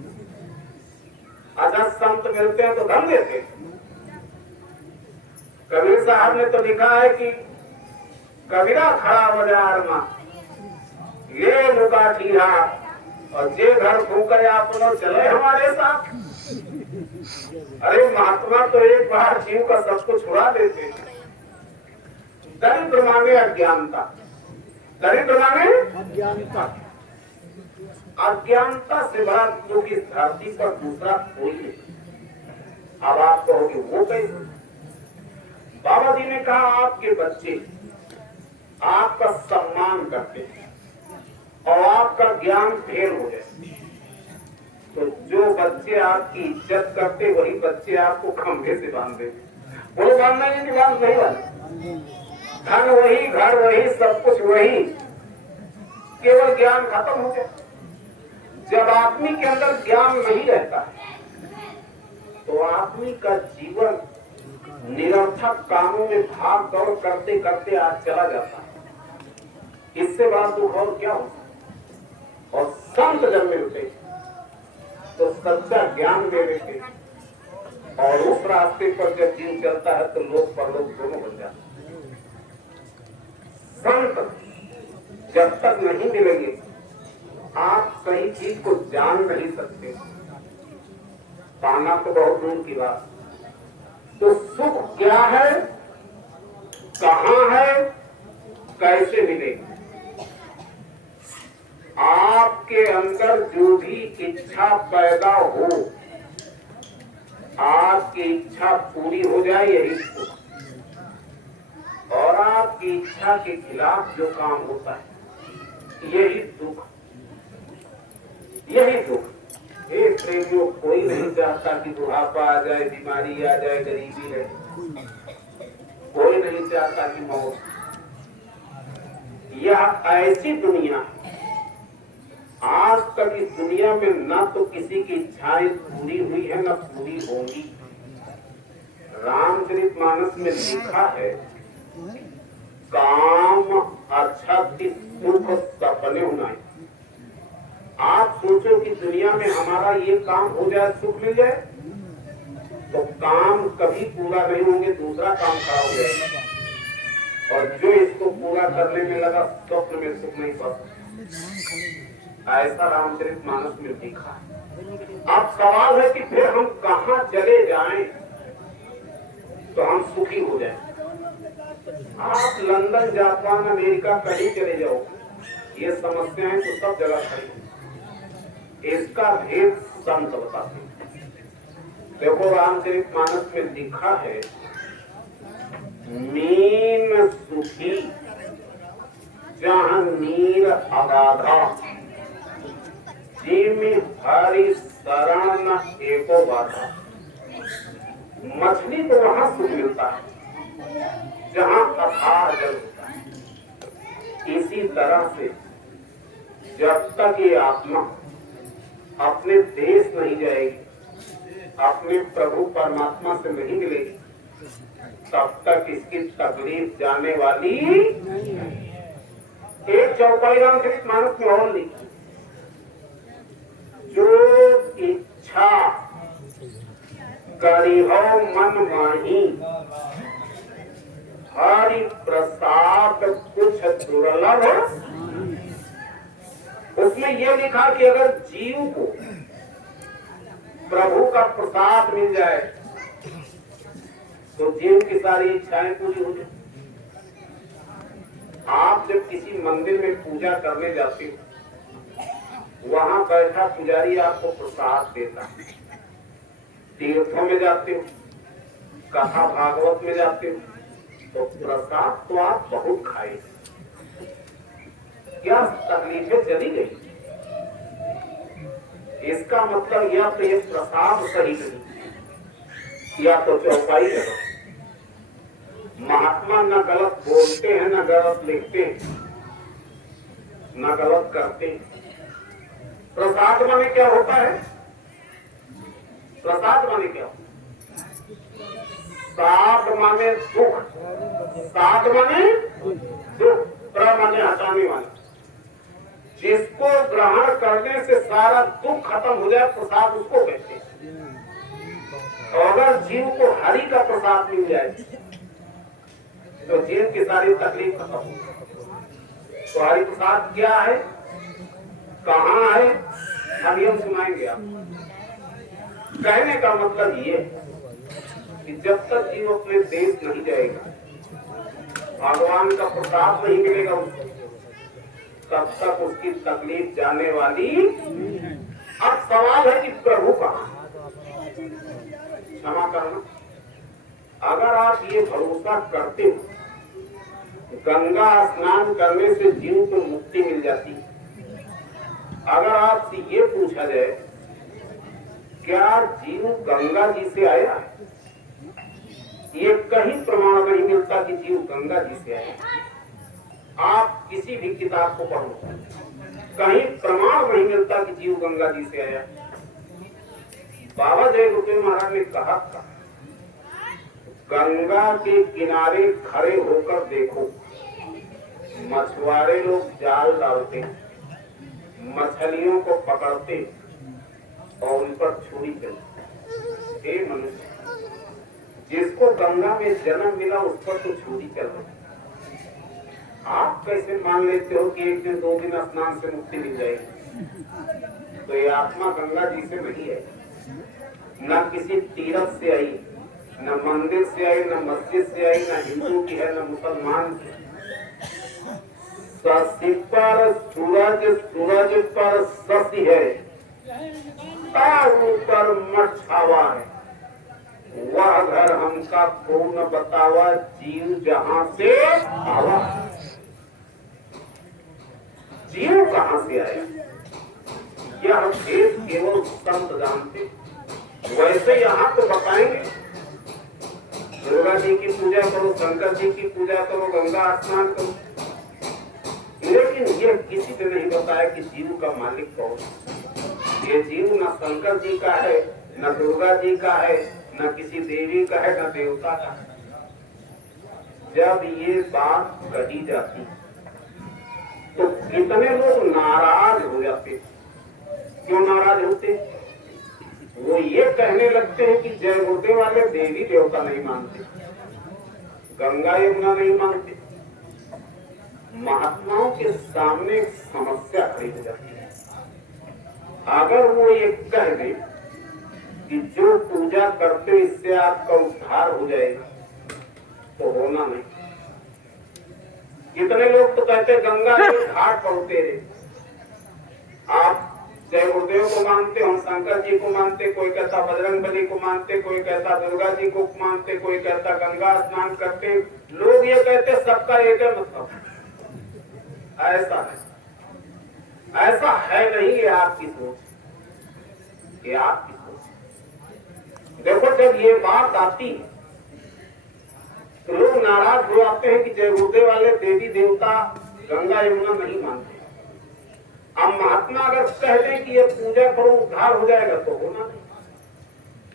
अच्छा संत मिलते हैं तो धन देते हैं। कबीर साहब ने तो लिखा है कि कबीरा खड़ा बाजार में ये मुका ठीहा और जे घर फूकर अपनो चले हमारे साथ। अरे महात्मा तो एक बार जीव का सब कुछ छुड़ा देते। दरिद्र माने अज्ञानता, दरिद्र माने अज्ञानता। अज्ञानता से बड़ा दुख इस धरती पर दूसरा कोई नहीं। अब आप कहोगे वो कैसे? बाबा जी ने कहा, आपके बच्चे आपका सम्मान करते हैं और आपका ज्ञान फेल हो जाए तो जो बच्चे आपकी इज्जत करते वही बच्चे आपको खंभे से बांध देते। वो बांधना है कि बांध नहीं बांध, धन वही, घर वही, सब कुछ वही, केवल ज्ञान खत्म हो जाए। जब आदमी के अंदर ज्ञान नहीं रहता तो आदमी का जीवन निरर्थक कामों में भाग दौड़ करते करते आज चला जाता है। इससे बड़ा दुख और क्या हो? और संत जब मिलते तो सच्चा ज्ञान दे देते और उस रास्ते पर जब जीव चलता है तो लोग परलोक दोनों बन जाते। संत जब तक नहीं मिलेंगे आप कई चीज को जान नहीं सकते। पाना तो बहुत दूर की बात। तो सुख क्या है, कहां है, कैसे मिले? आपके अंदर जो भी इच्छा पैदा हो, आपकी इच्छा पूरी हो जाए यही सुख। और आपकी इच्छा के खिलाफ जो काम होता है यही दुख, यही दुख। हे प्रेमियों, कोई नहीं चाहता कि बुढ़ापा आ जाए, बीमारी आ जाए, गरीबी है। कोई नहीं चाहता कि मौत। यह ऐसी दुनिया, आज तक इस दुनिया में न तो किसी की इच्छाएं पूरी हुई है न पूरी होंगी। रामचरितमानस में लिखा है, काम अच्छा सुख सपने होना है। आप सोचो कि दुनिया में हमारा ये काम हो जाए, सुख मिल जाए, तो काम कभी पूरा नहीं होंगे, दूसरा काम खड़ा हो जाएगा। और जो इसको पूरा करने में लगा स्वप्न में सुख नहीं पाता। ऐसा रामचरितमानस में लिखा। अब सवाल है कि फिर हम कहाँ चले जाएं तो हम सुखी हो जाएं। आप लंदन, जापान, अमेरिका कहीं चले जाओ, ये समस्याएं तो सब जगह खड़ी है। इसका भेद संत बताते हैं। देखो रामचरितमानस में लिखा है, मीन सुखी जहाँ नीर अगाधा, जिमी हरि शरण न एको बाधा। मछली तो वहां सुख मिलता है जहाँ अथाह जल होता है। इसी तरह से जब तक ये आत्मा अपने देश नहीं जाएगी, अपने प्रभु परमात्मा से नहीं मिलेगी, तब तक इसकी तकलीफ जाने वाली नहीं। एक चौपाई रामचरितमानस में और लिखी, जो इच्छा करिहो मन माही, हरि प्रसाद कुछ दुर्लभ। उसमें यह लिखा कि अगर जीव को प्रभु का प्रसाद मिल जाए तो जीव की सारी इच्छाएं पूरी हो जाए। आप जब किसी मंदिर में पूजा करने जाते हो, वहां बैठा पुजारी आपको प्रसाद देता है। तीर्थों में जाते हो, कथा भागवत में जाते हो, तो प्रसाद तो आप बहुत खाए, क्या तकलीफें चली गई? इसका मतलब या तो ये प्रसाद सही नहीं, या तो चौपाई करो। महात्मा न गलत बोलते हैं, न गलत लिखते हैं, न गलत करते हैं। प्रसाद माने क्या होता है? प्रसाद माने क्या? साध माने सुख, साध माने दुख, प्र माने हटाने वाले। जिसको ग्रहण करने से सारा दुख खत्म हो जाए, प्रसाद उसको कहते हैं। और अगर जीव को हरि का प्रसाद मिल जाए तो जीव की सारी तकलीफ खत्म हो। तो हरि प्रसाद क्या है, कहाँ है, अभी हम सुनाएंगे आप। कहने का मतलब ये कि जब तक जीव अपने देश नहीं जाएगा, भगवान का प्रसाद नहीं मिलेगा उसको, तब तक उसकी तकलीफ जाने वाली। अब सवाल है कि प्रभु कहाँ? क्षमा करना, अगर आप ये भरोसा करते हो गंगा स्नान करने से जीव को मुक्ति मिल जाती, अगर आपसे ये पूछा जाए क्या जीव गंगा जी से आया, ये कहीं प्रमाण नहीं मिलता कि जीव गंगा जी से आया। आप किसी भी किताब को पढ़ो, कहीं प्रमाण नहीं मिलता कि जीव गंगा जी से आया। बाबा जय गुरुदेव महाराज ने कहा था, गंगा के किनारे खड़े होकर देखो, मछुआरे लोग जाल डालते, मछलियों को पकड़ते और उन पर छुरी चलती। हे मनुष्य, जिसको गंगा में जन्म मिला उस पर तो छुरी चल रही। आप कैसे मान लेते हो कि एक दिन 2 दिन स्नान से मुक्ति मिल जाएगी? तो ये आत्मा गंगा जी से नहीं है, न किसी तीर्थ से आई, न मंदिर से आई, न मस्जिद से आई, न हिंदू की है, न मुसलमान की। शशि पर सूरज, सूरज पर शशि है, ताऊ पर मठ छावा है। वह घर हमका को न बतावा, जीव जहां से आवा। जीव कहां से आया, यह भेद केवल संत जानते। वैसे यहाँ तो बताएंगे, दुर्गा जी की पूजा करो, शंकर जी की पूजा करो, गंगा स्नान करो, लेकिन ये किसी ने नहीं बताया कि जीव का मालिक कौन। ये जीव न शंकर जी का है, न दुर्गा जी का है, न किसी देवी का है, न देवता का है। जब ये बात कही जाती तो कितने लोग नाराज हो जाते। क्यों नाराज होते? वो ये कहने लगते हैं कि जय गुरुदेव वाले देवी देवता नहीं मानते, गंगा यमुना नहीं मानते। महात्माओं के सामने समस्या खड़ी हो जाती है। अगर वो ये कह दे कि जो पूजा करते इससे आपका उद्धार हो जाएगा, तो होना नहीं। कितने लोग तो कहते गंगा के घाट पहुंचते रहे, आप जय गुरुदेव को मानते, हम शंकर जी को मानते, कोई कहता बजरंगबली को मानते, कोई कहता दुर्गा जी को मानते, कोई कहता गंगा स्नान करते। लोग ये कहते सबका एक है मतलब। ऐसा है, ऐसा है नहीं, ये आपकी सोच, ये आपकी सोच। देखो जब ये बात आती है तो लोग नाराज हो जाते हैं कि जय गुरुदेव वाले देवी देवता गंगा यमुना नहीं मानते। अब महात्मा अगर कह दें कि ये पूजा करो उद्धार हो जाएगा, तो होना नहीं।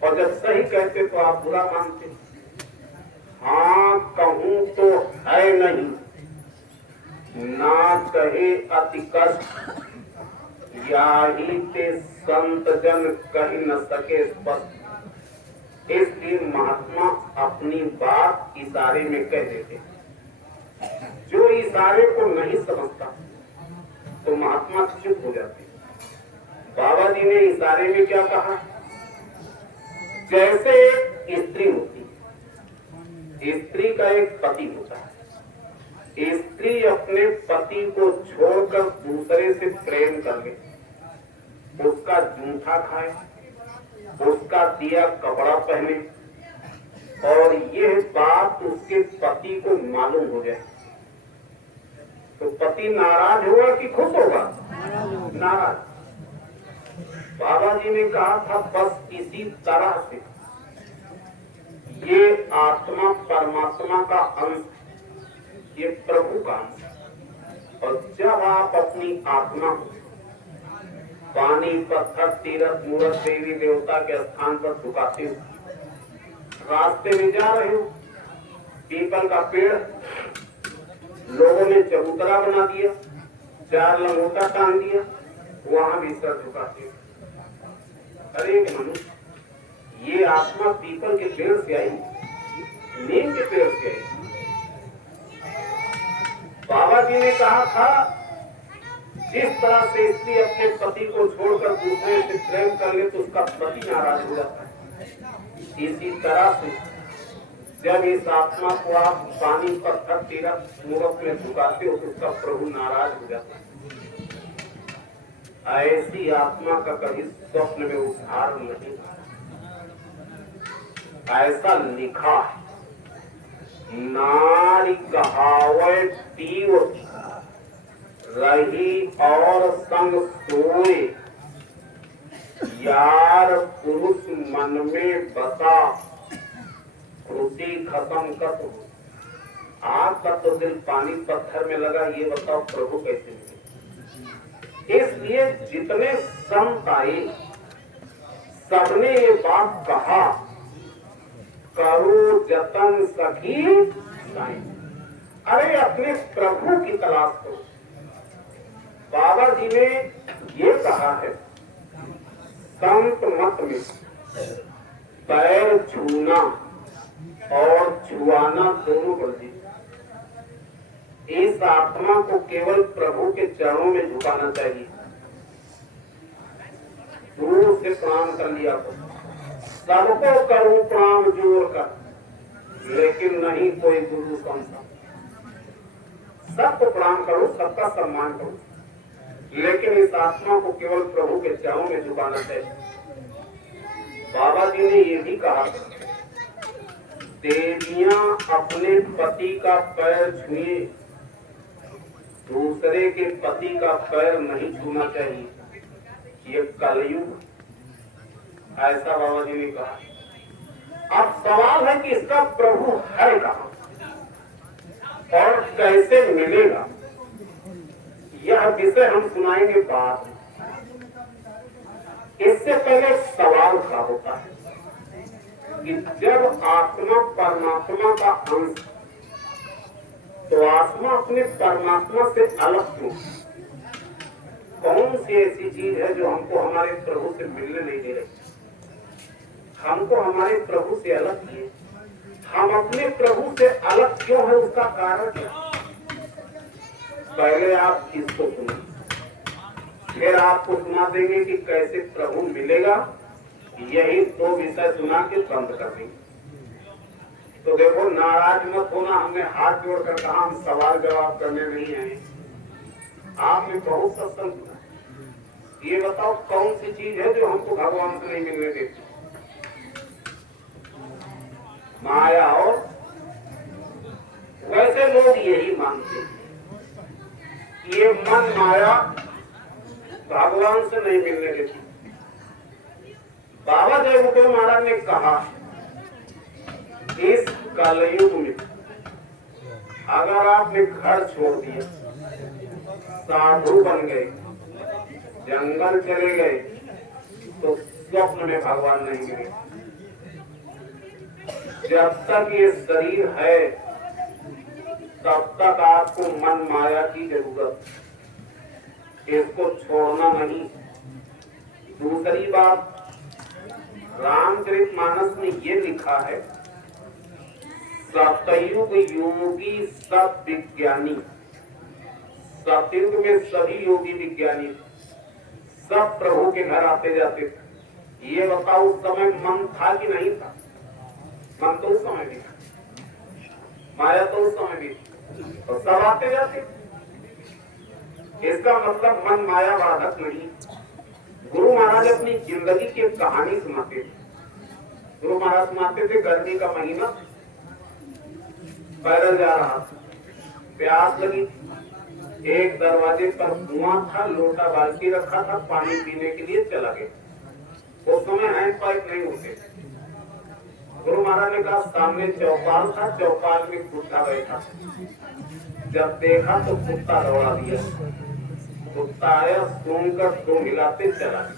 और जब सही कहते तो आप बुरा मानते। हाँ कहूं तो है नहीं, ना कहे अति कष्ट, याही ते संत जन कही न सके स्पष्ट। इसलिए महात्मा अपनी बात इशारे में कह देते। जो इशारे को नहीं समझता तो महात्मा चुप हो जाते। बाबा जी ने इशारे में क्या कहा, जैसे स्त्री होती है, स्त्री का एक पति होता है, स्त्री अपने पति को छोड़कर दूसरे से प्रेम कर ले, उसका जूठा खाए, उसका दिया कपड़ा पहने और यह बात उसके पति को मालूम हो जाए तो पति नाराज होगा कि खुश होगा? नाराज। बाबा जी ने कहा था बस इसी तरह से ये आत्मा परमात्मा का अंश, ये प्रभु का अंश। और जब आप अपनी आत्मा को पानी, पत्थर, तीर्थ, मूर्त, देवी देवता के स्थान पर झुकाते हो, रास्ते में जा रहे हो, पीपल का पेड़ लोगों ने चबूतरा बना दिया, 4 लंगोटा टांग दिया, वहां भी सर झुकाते हो। अरे मनुष्य, ये आत्मा पीपल के पेड़ से आई, नीम के पेड़ से आई। बाबा जी ने कहा था जिस तरह से स्त्री अपने पति को छोड़कर दूसरे से प्रेम कर ले तो उसका पति नाराज हो जाता है, इसी तरह से जब इस आत्मा को आप पानी, पत्थर, तीर्थ, मूर्त में झुकाते हो तो उसका प्रभु नाराज हो जाता है। ऐसी आत्मा का कभी स्वप्न में उद्धार नहीं, ऐसा लिखा है। नारी कहावे तीव रही और संग सोए, यार पुरुष मन में बसा, खुशी खत्म कर। आपका तो दिल पानी पत्थर में लगा, ये बताओ प्रभु कैसे मिले? इसलिए जितने संत आए सबने ये बात कहा, करो जतन सखी साईं। अरे अपने प्रभु की तलाश करो। बाबा जी ने ये कहा है संत मत में पैर छूना और छुआना दोनों गलती। इस आत्मा को केवल प्रभु के चरणों में झुकाना चाहिए। दूर से प्रणाम कर लिया तो सबको करूं प्रणाम जोर कर, लेकिन नहीं कोई गुरु समझा। सबको प्रणाम करो, सबका सम्मान करो, लेकिन इस आत्मा को केवल प्रभु के चरणों में झुकाना चाहिए। बाबा जी ने ये भी कहा देवियां अपने पति का पैर छुए, दूसरे के पति का पैर नहीं छूना चाहिए, ये कलयुग। ऐसा बाबा जी ने कहा। अब सवाल है कि इसका प्रभु है कहां और कैसे मिलेगा, यह विषय हम सुनाएंगे बाद में। इससे पहले सवाल का होता है कि जब आत्मा परमात्मा का अंश, तो आत्मा अपने परमात्मा से अलग क्यों? कौन सी ऐसी चीज है जो हमको हमारे प्रभु से मिलने नहीं दे रही? हमको हमारे प्रभु से अलग किए। हम अपने प्रभु से अलग क्यों है, उसका कारण क्या? पहले आप इसको सुनो, फिर आपको सुना देंगे कि कैसे प्रभु मिलेगा। यही 2 विषय सुना के बंद कर देंगे। तो देखो, नाराज मत होना, हमने हाथ जोड़कर कहा हम सवाल जवाब करने नहीं आए। आपने बहुत सत्संग सुना। ये बताओ कौन सी चीज है जो हमको भगवान से नहीं मिलने देती? माया। और वैसे लोग यही मानते हैं, ये मन माया भगवान से नहीं मिलने देती। बाबा देवभूपेंद्र महाराज ने कहा इस कलयुग में अगर आपने घर छोड़ दिया, साधु बन गए, जंगल चले गए, तो स्वप्न में भगवान नहीं मिले। जब तक ये शरीर है तब तक आपको मन माया की जरूरत, इसको छोड़ना नहीं। दूसरी बात, रामचरितमानस में ये लिखा है, सतयुग योगी सब विज्ञानी। सतयुग में सभी योगी विज्ञानी सब प्रभु के घर आते जाते थे। ये बताओ उस समय मन था कि नहीं था? मन तो उस समय भी था, माया तो उस समय भी थी, तो सब आते जाते। इसका मतलब मन माया बाधक नहीं। गुरु महाराज अपनी जिंदगी की कहानी सुनाते थे। गुरु महाराज सुनाते थे, गर्मी का महीना, पैदल जा रहा था, प्यास लगी, एक दरवाजे पर कुआं था, लोटा बाल्टी रखा था, पानी पीने के लिए चला गया। उस समय हैंड पाइप नहीं होते। गुरु महाराज ने कहा, सामने चौपाल था, चौपाल में कुत्ता बैठा। जब देखा तो कुत्ता दौड़ा दिया। कुत्ता आया, सूंघकर सूंघ हिलाते चला गया।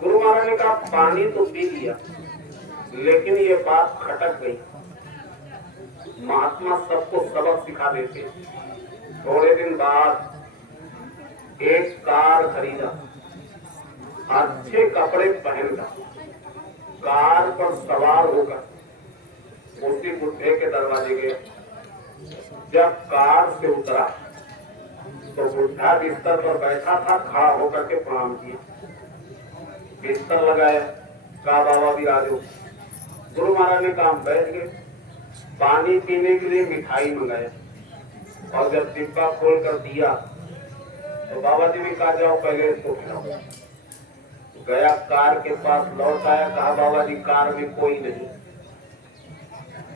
गुरु महाराज ने कहा, पानी तो पी लिया, लेकिन ये बात खटक गई। महात्मा सबको सबक सिखा देते। थोड़े दिन बाद एक कार खरीदा, अच्छे कपड़े पहनकर कार पर सवार होकर उसी बुढ़े के दरवाजे गया। जब कार से उतरा तो बुढ़ा बिस्तर पर बैठा था, खड़ा होकर के प्रणाम किया, बिस्तर लगाया, कहा बाबा विराजो। गुरु महाराज ने कहा बैठ गए। पानी पीने के लिए मिठाई मंगाया, और जब डिब्बा खोल कर दिया तो बाबा जी ने कहा जाओ पहले इसको खिलाओ। गया, कार के पास लौट आया, कहा बाबा जी कार में कोई नहीं।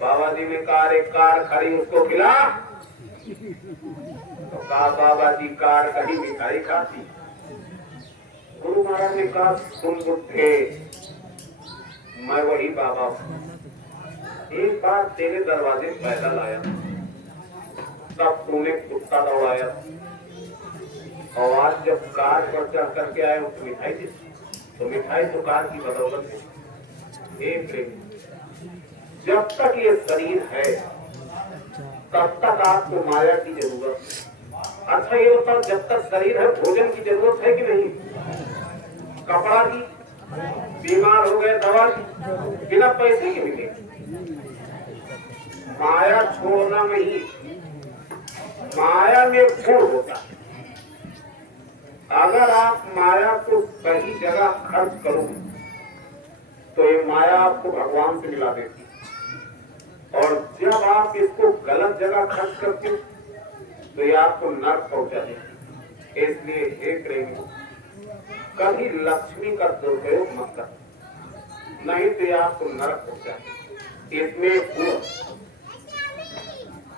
बाबा जी ने कहा, एक कार खड़ी, उसको खिला। तो कहा बाबा जी कार कहीं मिठाई खाती। गुरु महाराज ने कहा, सुन बुढ़े, मैं वही बाबा हूं। एक बार तेरे दरवाजे पैदल आया, तब तूने कुत्ता दौड़ाया, और आज जब कार पर चढ़ करके आए तो मिठाई दी। तो मिठाई तो कार की बदौलत है। एक जब तक ये शरीर है तब तक आपको माया की जरूरत है। अच्छा ये बताओ, जब तक शरीर है भोजन की जरूरत है कि नहीं? कपड़ा की, बीमार हो गए दवा की, बिना पैसे के मिले। माया छोड़ना नहीं, माया में गुण होता है। अगर आप माया को सही जगह खर्च करो तो ये माया आपको भगवान से मिला देती, और जब आप इसको गलत जगह खर्च करते हो तो ये आपको नर्क पहुंचा देती। इसलिए हे प्रेमी, कभी लक्ष्मी का दुरुपयोग मत कर, नहीं तो ये आपको नर्क पहुंचा। इसमें गुण।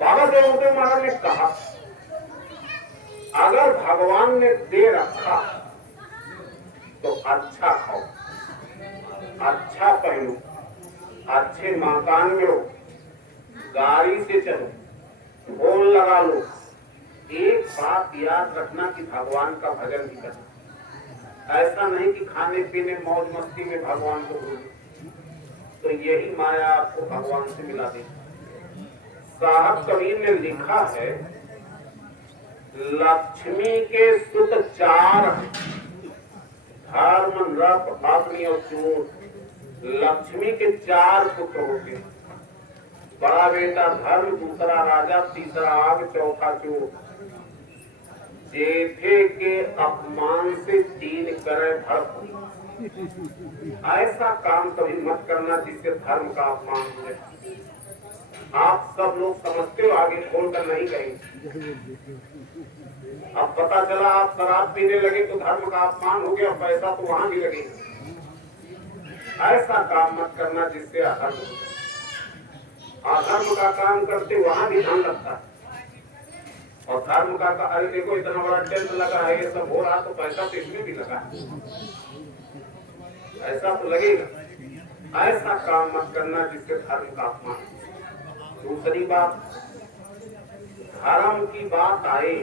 बाबा देवदेव महाराज ने कहा, अगर भगवान ने दे रखा तो अच्छा खाओ, अच्छा पहनो, अच्छे मकान में हो, गाड़ी से चलो, फोन लगा लो। एक बात याद रखना कि भगवान का भजन भी करना। ऐसा नहीं कि खाने पीने मौज मस्ती में भगवान को भूलो, तो यही माया आपको भगवान से मिला दे। साहब कबीर ने लिखा है, लक्ष्मी के सुत चार, धर्म, रप, अग्नि और चोर। लक्ष्मी के चार पुत्र होते, बड़ा बेटा धर्म, दूसरा राजा, तीसरा आग, चौथा चोर। जेठे के अपमान से तीन करे धर्म। ऐसा काम कभी मत करना जिससे धर्म का अपमान हो जाए। आप सब लोग समझते हो, आगे खोलकर नहीं कहेंगे। अब पता चला आप शराब पीने लगे तो धर्म का अपमान हो गया, पैसा तो वहां भी लगेगा। ऐसा काम मत करना जिससे अधर्म हो जाए। अधर्म का काम करते वहां भी ध्यान रखता है, और धर्म का अरे देखो इतना बड़ा टेंट लगा है, ये सब हो रहा, तो पैसा तो इसमें भी लगा है, ऐसा तो लगेगा। ऐसा काम मत करना जिससे धर्म का अपमान। दूसरी बात, धर्म की बात आए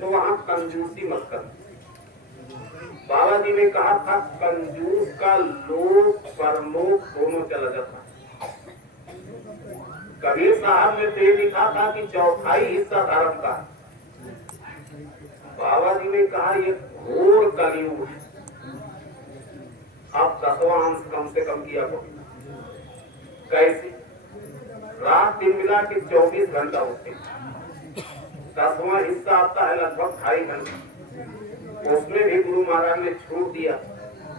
तो वहां कंजूसी मत कर। बाबा जी ने कहा था, कंजूस का लोक परलोक दोनों चला जाता। कबीर साहब ने तो लिखा था कि चौथाई हिस्सा धर्म का। बाबा जी ने कहा, ये घोर कलयुग है, अब 10वां अंश कम से कम किया करो। कैसे? रात दिन मिला के 24 घंटा होते, 10वां हिस्सा आता है लगभग 2.5 घंटा। उसमें भी गुरु महाराज ने छूट दिया,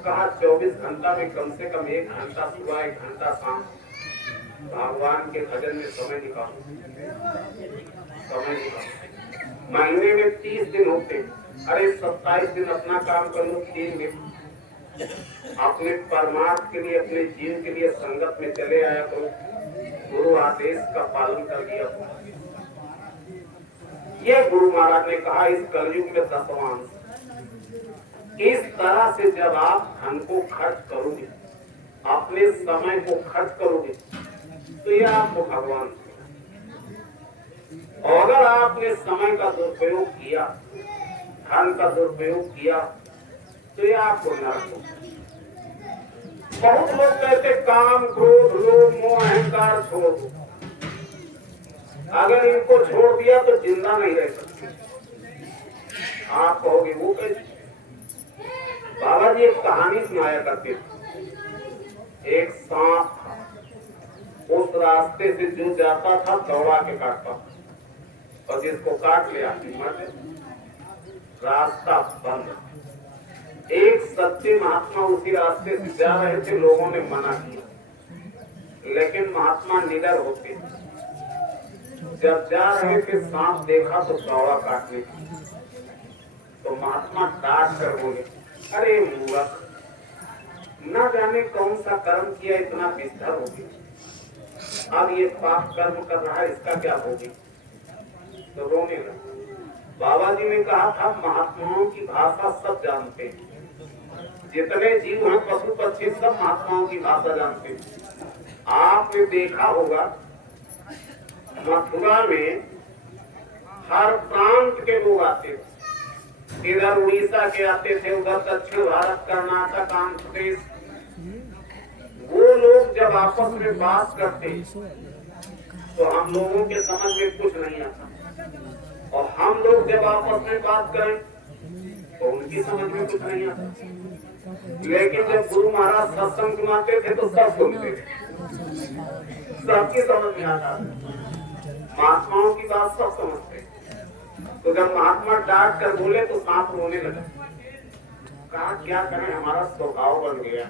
कहा 24 घंटा में कम से कम 1 घंटा सुबह 1 घंटा शाम भगवान के भजन में समय निकालो, समय निकालो। महीने में 30 दिन होते, अरे 27 दिन अपना काम कर लो, 3 दिन अपने परमार्थ के लिए, अपने जीवन के लिए संगत में चले आया करो, गुरु आदेश का पालन कर दिया करो। ये गुरु महाराज ने कहा इस कलयुग में 10वां अंश। इस तरह से जब आप धन को खर्च करोगे, अपने समय को खर्च करोगे, तो ये आपको भगवान। और अगर आपने समय का दुरुपयोग किया, धन का दुरुपयोग किया, तो ये आपको नरक होगा। बहुत लोग कहते काम क्रोध लोभ मोह अहंकार छोड़ दो, अगर इनको छोड़ दिया तो जिंदा नहीं रह सकते। आप कहोगे वो कैसे? बाबा जी एक कहानी सुनाया करते थे। एक सांप था, उस रास्ते से जो जाता था दौड़ा के काटता था, और जिसको काट लिया मर, रास्ता बंद। एक सच्चे महात्मा उसी रास्ते से जा रहे थे, लोगों ने मना किया, लेकिन महात्मा निडर होते। जब जा रहे थे सांप देखा तो दौड़ा काटने की, तो महात्मा डांट कर बोले, अरे मूर्ख, न जाने कौन सा कर्म किया इतना विस्तर हो गया, अब ये पाप कर्म कर रहा है, इसका क्या होगी? तो रोने लगा। बाबा जी ने कहा था महात्माओं की भाषा सब जानते हैं, जितने जीव हैं पशु पक्षी सब महात्माओं की भाषा जानते हैं। आपने देखा होगा मथुरा में हर प्रांत के लोग आते थे, इधर उड़ीसा के आते थे, उधर दक्षिण भारत कर्नाटक आंध्र प्रदेश। वो लोग जब आपस में बात करते तो हम लोगों के समझ में कुछ नहीं आता, और हम लोग जब आपस में बात करें तो उनकी समझ में कुछ नहीं आता। लेकिन जब गुरु महाराज सत्संग सुनाते थे तो सब सुनते थे, सबकी समझ में आता। महात्माओं की बात सब समझते। तो जब महात्मा डांट कर बोले तो सांप रोने लगा। कहा क्या करें, हमारा स्वभाव बन गया।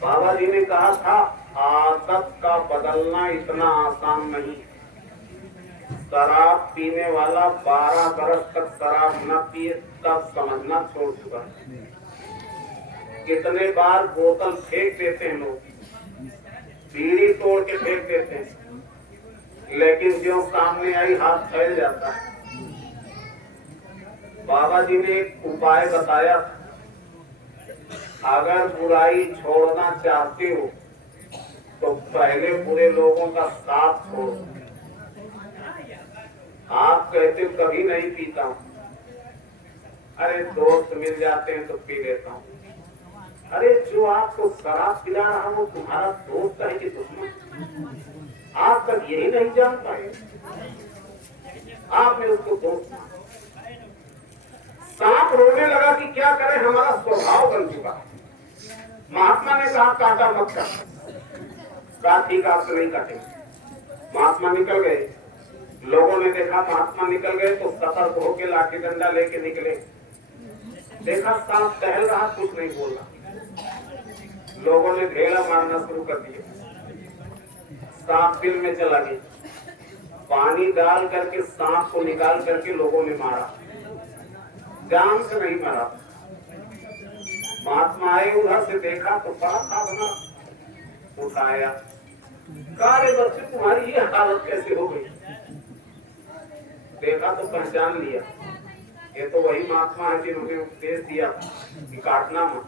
बाबा जी ने कहा था आदत का बदलना इतना आसान नहीं। शराब पीने वाला 12 बरस तक शराब न पिए तब समझना छोड़ चुका है। कितने बार बोतल फेंक देते हैं लोग, बीड़ी तोड़ के फेंक देते हैं, लेकिन जो सामने आई हाथ फैल जाता है। बाबा जी ने एक उपाय बताया, अगर बुराई छोड़ना चाहते हो तो पहले बुरे लोगों का साथ छोड़ो। आप कहते हो कभी नहीं पीता हूँ, अरे दोस्त मिल जाते हैं तो पी लेता हूँ। अरे जो आपको शराब पिला रहा वो तुम्हारा दोस्त है कि दुश्मन? आज तक यही नहीं जान पाए, आपने उसको दोस्त माना। सांप रोने लगा कि क्या करें, हमारा स्वभाव बन चुका है। महात्मा ने कहा काटा मत कर, ठीक आपसे नहीं काटे। महात्मा निकल गए, लोगों ने देखा महात्मा निकल गए तो सतर्क होके लाठी डंडा लेके निकले। देखा सांप टहल रहा, कुछ नहीं बोल रहा। लोगों ने ढेला मारना शुरू कर दिया। सांप बिल में चला गया, पानी डाल करके सांप को निकाल करके लोगों ने मारा, जान से नहीं मारा। महात्मा आए, उधर से देखा तो बड़ा था बना, उठाया, कहा रे बच्चे तुम्हारी ये हालत कैसे हो गई? देखा तो पहचान लिया, ये तो वही महात्मा है जिन्होंने उपदेश दिया कि काटना मत।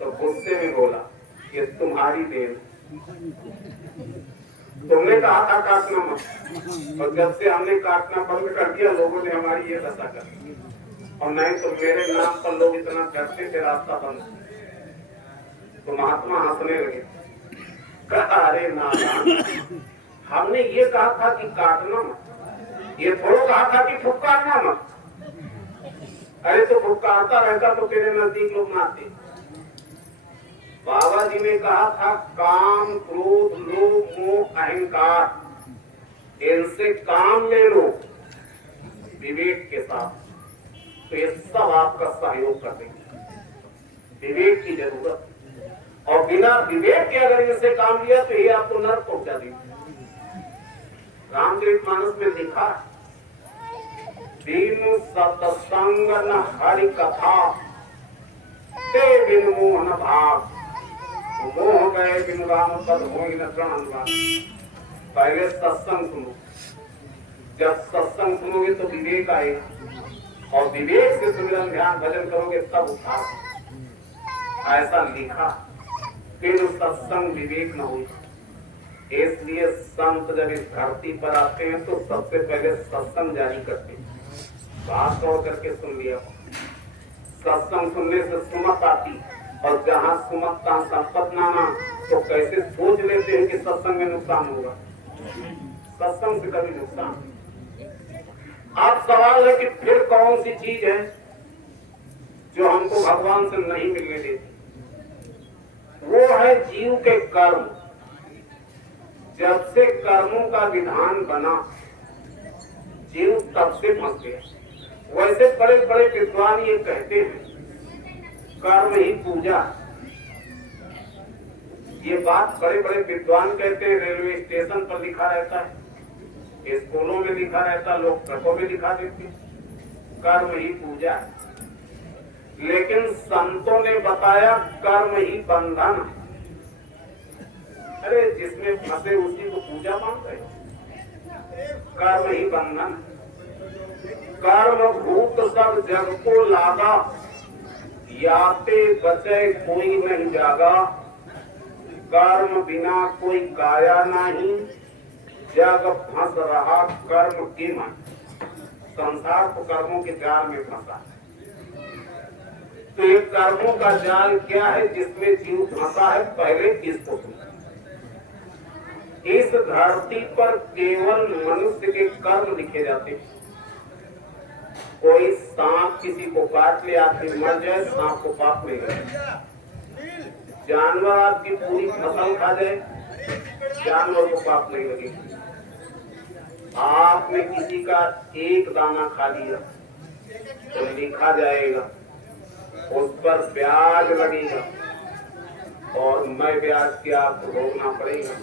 तो गुस्से में बोला, ये तुम्हारी देन, तुमने कहा था काटना मत, और जब से हमने काटना बंद कर दिया लोगों ने हमारी ये दशा कर दी। और नहीं तो मेरे नाम पर लोग इतना डरते थे, रास्ता बंद। तो महात्मा हंसने लगे, कहा अरे नादान, हमने ये कहा था कि काटना मत, ये थोड़ा कहा था कि फुफकारना मत। अरे तो भुटकारता रहता तो तेरे नजदीक लोग ना आते। बाबा जी ने कहा था काम क्रोध लोभ मोह अहंकार इनसे काम ले लो विवेक के साथ, तो ये सब आपका सहयोग कर देंगे। विवेक की जरूरत, और बिना विवेक के अगर इनसे काम लिया तो ये आपको नरक पहुंचा देंगे। रामचरितमानस में लिखा बिनु सत्संग न हरि कथा ते बिनु मोह न भाग, मोह गए बिनु राम पद होई न प्रण अनुराग। पहले सत्संग सुनो, जब सत्संग सुनोगे तो विवेक आएगा, और विवेक से सुमिरन ध्यान भजन करोगे तब उठाओ। ऐसा लिखा, फिर सत्संग विवेक न हुई। इसलिए संत जब इस धरती पर आते हैं तो सबसे पहले सत्संग जारी करते हैं। बात तोड़ करके सुन लिया, सत्संग सुनने से सुमत आती, और जहाँ सुमत तहाँ संपत नाना, तो कैसे सोच लेते हैं कि सत्संग में नुकसान होगा। सत्संग से कभी नुकसान। अब सवाल है कि फिर कौन सी चीज है जो हमको भगवान से नहीं मिलने देती? वो है जीव के कर्म। जब से कर्मों का विधान बना, जीव तब से फंस गया। वैसे बड़े बड़े विद्वान ये कहते हैं कर्म ही पूजा। ये बात बड़े बड़े विद्वान कहते हैं, रेलवे स्टेशन पर लिखा रहता है, स्कूलों में लिखा रहता है, लोग ट्रकों में लिखा देते हैं, कर्म ही पूजा। लेकिन संतों ने बताया कर्म ही बंधन। अरे जिसमें फंसे उसी को पूजा मान रहे। कर्म ही बंधन। कर्म भूत सब जग को लागा, याते बचे कोई नहीं जागा। कर्म बिना कोई काया नहीं, जग फंस रहा कर्म की मन। संसार तो कर्मों के जाल में फंसा। तो ये कर्मों का जाल क्या है जिसमें जीव फंसा है? पहले इसको सुनो। इस धरती पर केवल मनुष्य के कर्म लिखे जाते हैं। कोई सांप किसी को काट ले, आदमी मर जाए, सांप को पाप नहीं लगेगा। जानवर आपकी पूरी फसल खा जाए, जानवर को पाप नहीं लगेगा। आपने किसी का एक दाना खा लिया तो लिखा जाएगा, उस पर ब्याज लगेगा, और मैं ब्याज के आपको भोगना पड़ेगा।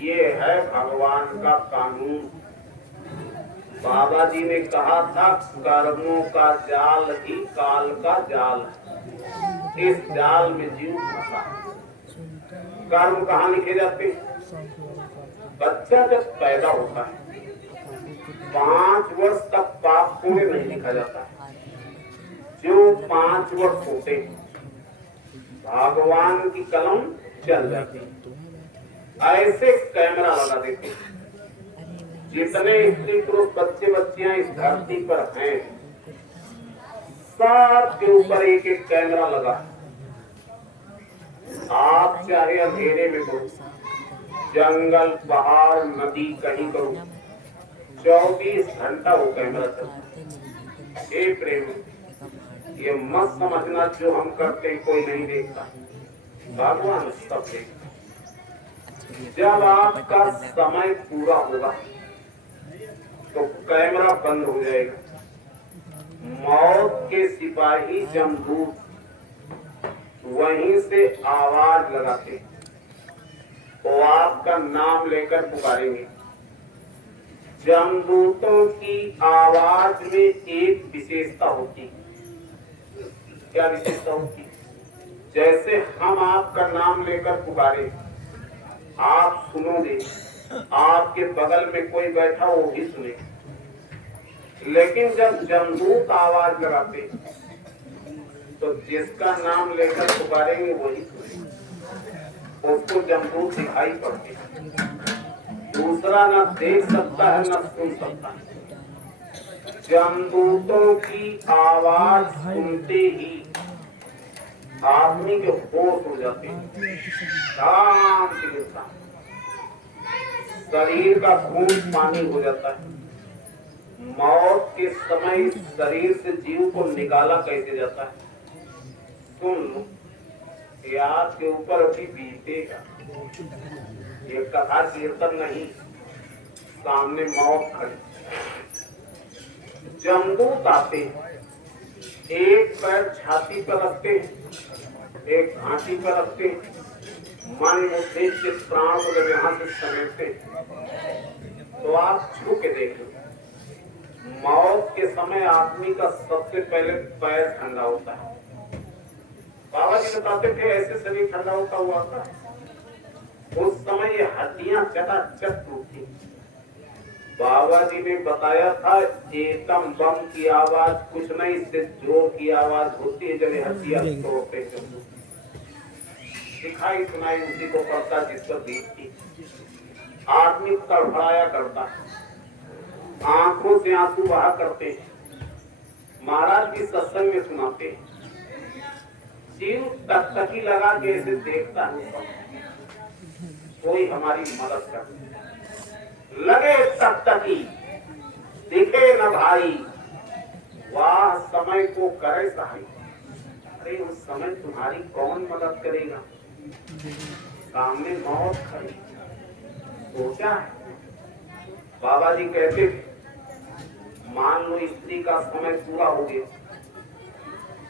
ये है भगवान का कानून। बाबा जी ने कहा था कर्मों का जाल ही काल का जाल है। इस जाल में जीव फंसा। कर्म कहाँ लिखे जाते? बच्चा जब पैदा होता है 5 वर्ष तक पाप पुण्य नहीं लिखा जाता। जो 5 वर्ष होते भगवान की कलम चल जाती। ऐसे कैमरा लगा देते। जितने स्त्री पुरुष बच्चे बच्चियां इस धरती पर हैं, सबके ऊपर एक एक कैमरा लगा। आप चाहे अंधेरे में करो, जंगल पहाड़ नदी कहीं करो, 24 घंटा वो कैमरा चलता। हे प्रेम, ये मत समझना जो हम करते कोई नहीं देखता, भगवान सब देखता। जब आपका समय पूरा होगा तो कैमरा बंद हो जाएगा। मौत के सिपाही जमदूत वहीं से आवाज लगाते, तो आपका नाम लेकर पुकारेंगे। जमदूतों की आवाज में एक विशेषता होती। क्या विशेषता होती? जैसे हम आपका नाम लेकर पुकारे, आप सुनोगे, आपके बगल में कोई बैठा वो भी सुने। लेकिन जब जमदूत आवाज लगाते तो जिसका नाम लेकर पुकारेंगे वही सुने। उसको जमदूत दिखाई पड़ते, दूसरा न देख सकता है न सुन सकता है। जमदूतों की आवाज सुनते ही आदमी के होश हो जाते हैं, शांति मिलता है, शरीर का खून पानी हो जाता है, मौत के समय इस शरीर से जीव को निकाला कैसे जाता है? सुन लो, याद के ऊपर अभी बीतेगा। ये कथा कीर्तन नहीं, सामने मौत खड़ी। जमदूत आते, एक पैर छाती पर रखते, एक घाटी पर रखते, मन बुद्धि चित्त प्राण को जब यहाँ से समेटते तो आप छू के देख लो, मौत के समय आदमी का सबसे पहले पैर ठंडा होता है। बाबा जी बताते थे ऐसे शरीर ठंडा होता हुआ था। उस समय ये हड्डियां चटाचट टूटती। बाबा जी ने बताया था एटम बम की आवाज कुछ नहीं, इससे जोर की आवाज होती है जब ये हड्डियां तोड़ते हैं। दिखाई सुनाई उसी को पड़ता जिसको देखती। आदमी तड़फड़ाया करता है, आंखों से आंसू बहा करते हैं। महाराज भी सत्संग में सुनाते हैं, जीव टकटकी लगा के ऐसे देखता है, कोई हमारी मदद कर लगे, टकटकी दिखे न भाई, वाह समय को करे सहाय। अरे उस समय तुम्हारी कौन मदद करेगा? सामने मौत खड़ी। सोचा है बाबा जी कहते मान लो स्त्री का समय पूरा हो गया,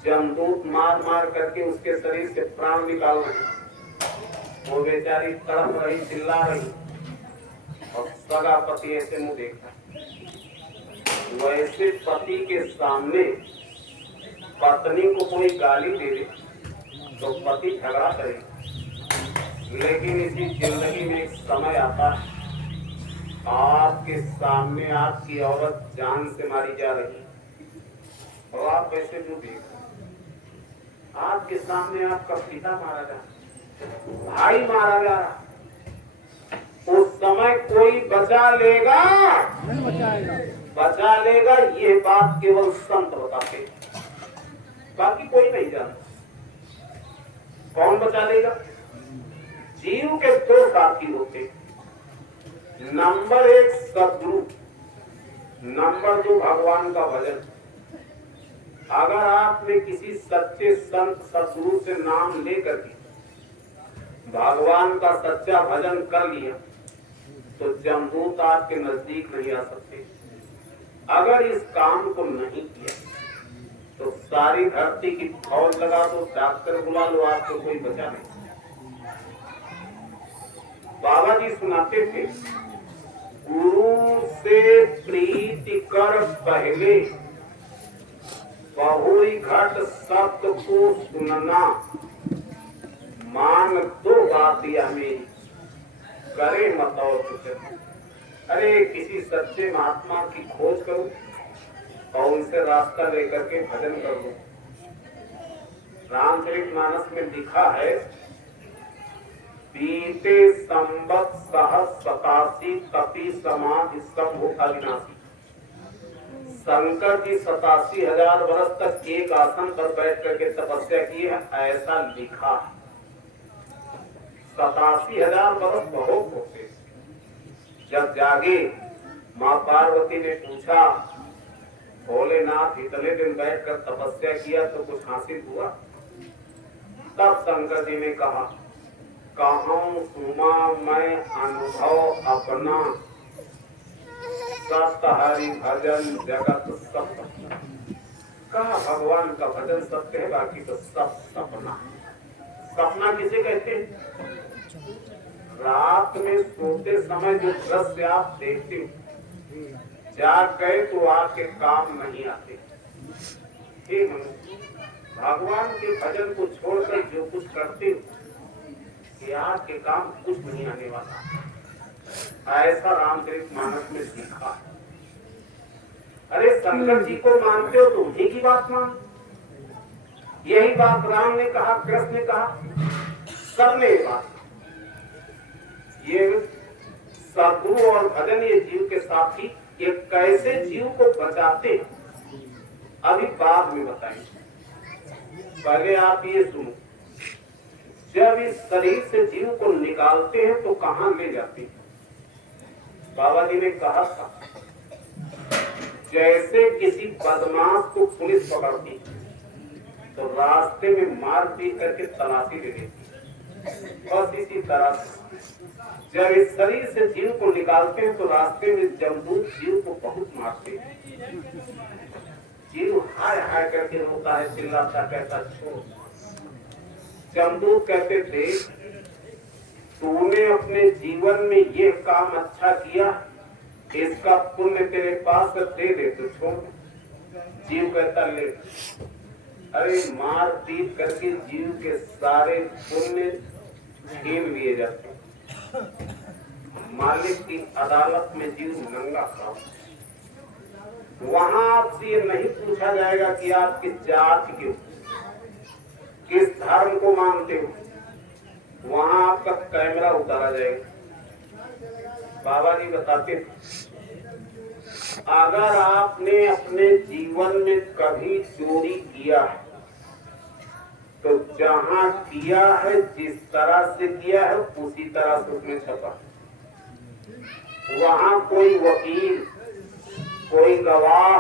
जमदूत मार मार करके उसके शरीर से प्राण निकाल रहे, वो बेचारी तड़प रही, चिल्ला रही, और सगा पति ऐसे मुंह देखता। वैसे पति के सामने पत्नी को कोई गाली दे दे तो पति झगड़ा करे, लेकिन इसी जिंदगी में एक समय आता है आपके सामने आपकी औरत जान से मारी जा रही और आप वैसे जो देख, आपके सामने आपका पिता मारा जा रहा, भाई मारा जा रहा, उस समय कोई बचा लेगा? नहीं बचाएगा। बचा लेगा ये बात केवल संत बताते, बाकी कोई नहीं जानता। कौन बचा लेगा? जीव के दो साथी होते, नंबर 1 सद्गुरु, नंबर 2 भगवान का भजन। अगर आपने किसी सच्चे संत सद्गुरु से नाम लेकर के भगवान का सच्चा भजन कर लिया तो जमदूत आपके नजदीक नहीं आ सकते। अगर इस काम को नहीं किया तो सारी धरती की फौज लगा दो, डॉक्टर बुला लो, आपको कोई बचा नहीं। बाबा जी सुनाते थे, गुरु से प्रीति कर पहले बहुरी घट सत्य को सुनना, मान दो बात यह मेरी, करे मत और कुछ। अरे किसी सच्चे महात्मा की खोज करो और उनसे रास्ता लेकर के भजन कर दो। रामचरितमानस में लिखा है, बीते संवत सहस्र 87 तपी समाधि सब हो अविनाशी। शंकर जी 87,000 वर्ष तक एक आसन पर बैठ करके तपस्या की है, ऐसा लिखा है। 87,000 वर्ष बहुत होते। जब जागे माँ पार्वती ने पूछा, भोलेनाथ इतने दिन बैठकर तपस्या किया तो कुछ हासिल हुआ? तब शंकर जी ने कहा, कहूं सुमा मैं अनुभव अपना, सत हरि भजन जगत सत्य। कहा भगवान का भजन सत्य है, बाकी तो सब सपना। सपना किसे कहते हैं? रात में सोते समय जो दृश्य आप देखते हो, जाग गए तो आपके काम नहीं आते। हे मनुष्य, भगवान के भजन को छोड़कर जो कुछ करते हो, आपके काम कुछ नहीं आने वाला। ऐसा रामचरितमानस में लिखा। अरे शंकर जी को मानते हो तो उन्हीं की बात मान। यही बात राम ने कहा, कृष्ण ने कहा, सबने बात। ये सद्गुरु और भजन, ये जीव के साथी, ये कैसे जीव को बचाते अभी बाद में बताएंगे। पहले आप ये सुनो, जब इस शरीर से जीव को निकालते हैं तो कहां ले जाते हैं? बाबा जी ने कहा था, जैसे किसी बदमाश को पुलिस पकड़ती तो रास्ते में मार पीट करके तलाशी ले लेती, बस इसी तरह जब इस शरीर से जीव को निकालते हैं तो रास्ते में जमदूत जीव को बहुत मारते हैं। जीव हाय हाय करके रोता है, चिल्लाता, कहता छोड़। जमदूत कहते थे तूने अपने जीवन में ये काम अच्छा किया, इसका पुण्य तेरे पास दे दे तो छोड़। जीव कहता ले। अरे मार पीट करके जीव के सारे पुण्य छीन लिए जाते। मालिक की अदालत में जीव नंगा खड़ा, वहां आपसे ये नहीं पूछा जाएगा कि आप किस जाति के हो, किस धर्म को मानते हो, वहां आपका कैमरा उतारा जाएगा। बाबा जी बताते अगर आपने अपने जीवन में कभी चोरी किया है तो जहां किया है, जिस तरह से किया है उसी तरह से उसमें छपा। वहां कोई वकील, कोई गवाह,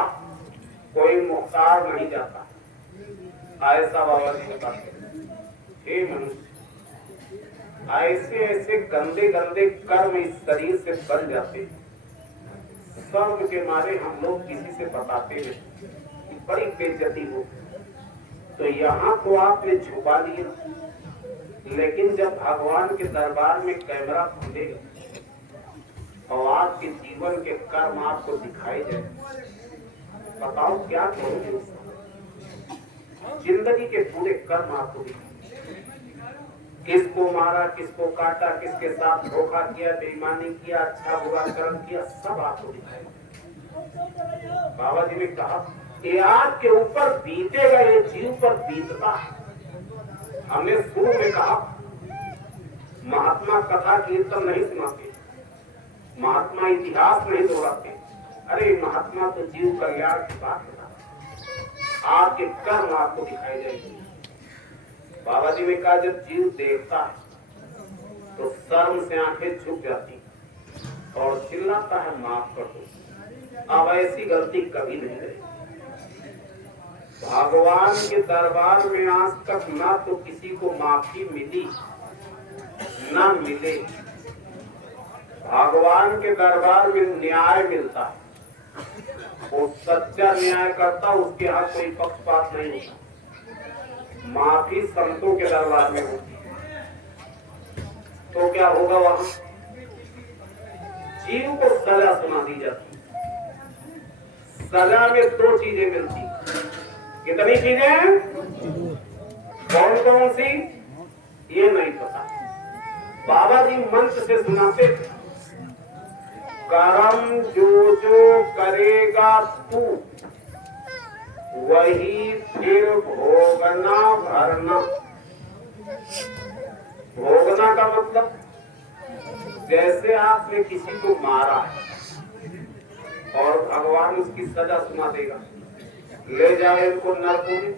कोई मुख्तार नहीं जाता। ऐसा बाबा जी बताते। हे मनुष्य, ऐसे ऐसे गंदे गंदे कर्म इस शरीर से बन जाते, शर्म के मारे हम लोग किसी से बताते हैं, बड़ी बेइज्जती हो। तो यहाँ तो आपने छुपा लिया, लेकिन जब भगवान के दरबार में कैमरा खुलेगा और आपके जीवन के कर्म आपको दिखाई जाए, बताओ क्या करोगे उसका? जिंदगी के पूरे कर्म आपको दिखाई, किसको मारा, किसको काटा, किसके साथ धोखा किया, बेईमानी किया, अच्छा बुरा कर्म किया, सब आपको दिखाएगा। बाबा जी ने कहा कि आपके ऊपर बीतेगा, ये जीव पर बीतता। हमने शुरू में कहा महात्मा कथा कीर्तन नहीं सुनाते, महात्मा इतिहास नहीं दोहराते। अरे महात्मा तो जीव कल्याण की बात बताते, आपके कर्म आपको दिखाई जाएगी। बाबा जी ने कहा जब जीव देखता है तो शर्म से आंखें झुक जाती और चिल्लाता है माफ कर दो, अब ऐसी गलती कभी नहीं करेगी। भगवान के दरबार में आज तक ना तो किसी को माफी मिली ना मिले। भगवान के दरबार में न्याय मिलता है, वो सच्चा न्याय करता, उसके यहाँ कोई पक्षपात नहीं होता। माफी संतों के दरबार में होती है, तो क्या होगा? वहां जीव को सजा सुना दी जाती। सजा में दो चीजें मिलती। कितनी चीजें? कौन कौन सी ये नहीं पता। बाबा जी मंत्र से सुनाते थे, कर्म जो जो करेगा तू वही फिर भोगना भरना। भोगना का मतलब जैसे आपने किसी को मारा और भगवान उसकी सजा सुना देगा, ले जाओ इनको नरकों में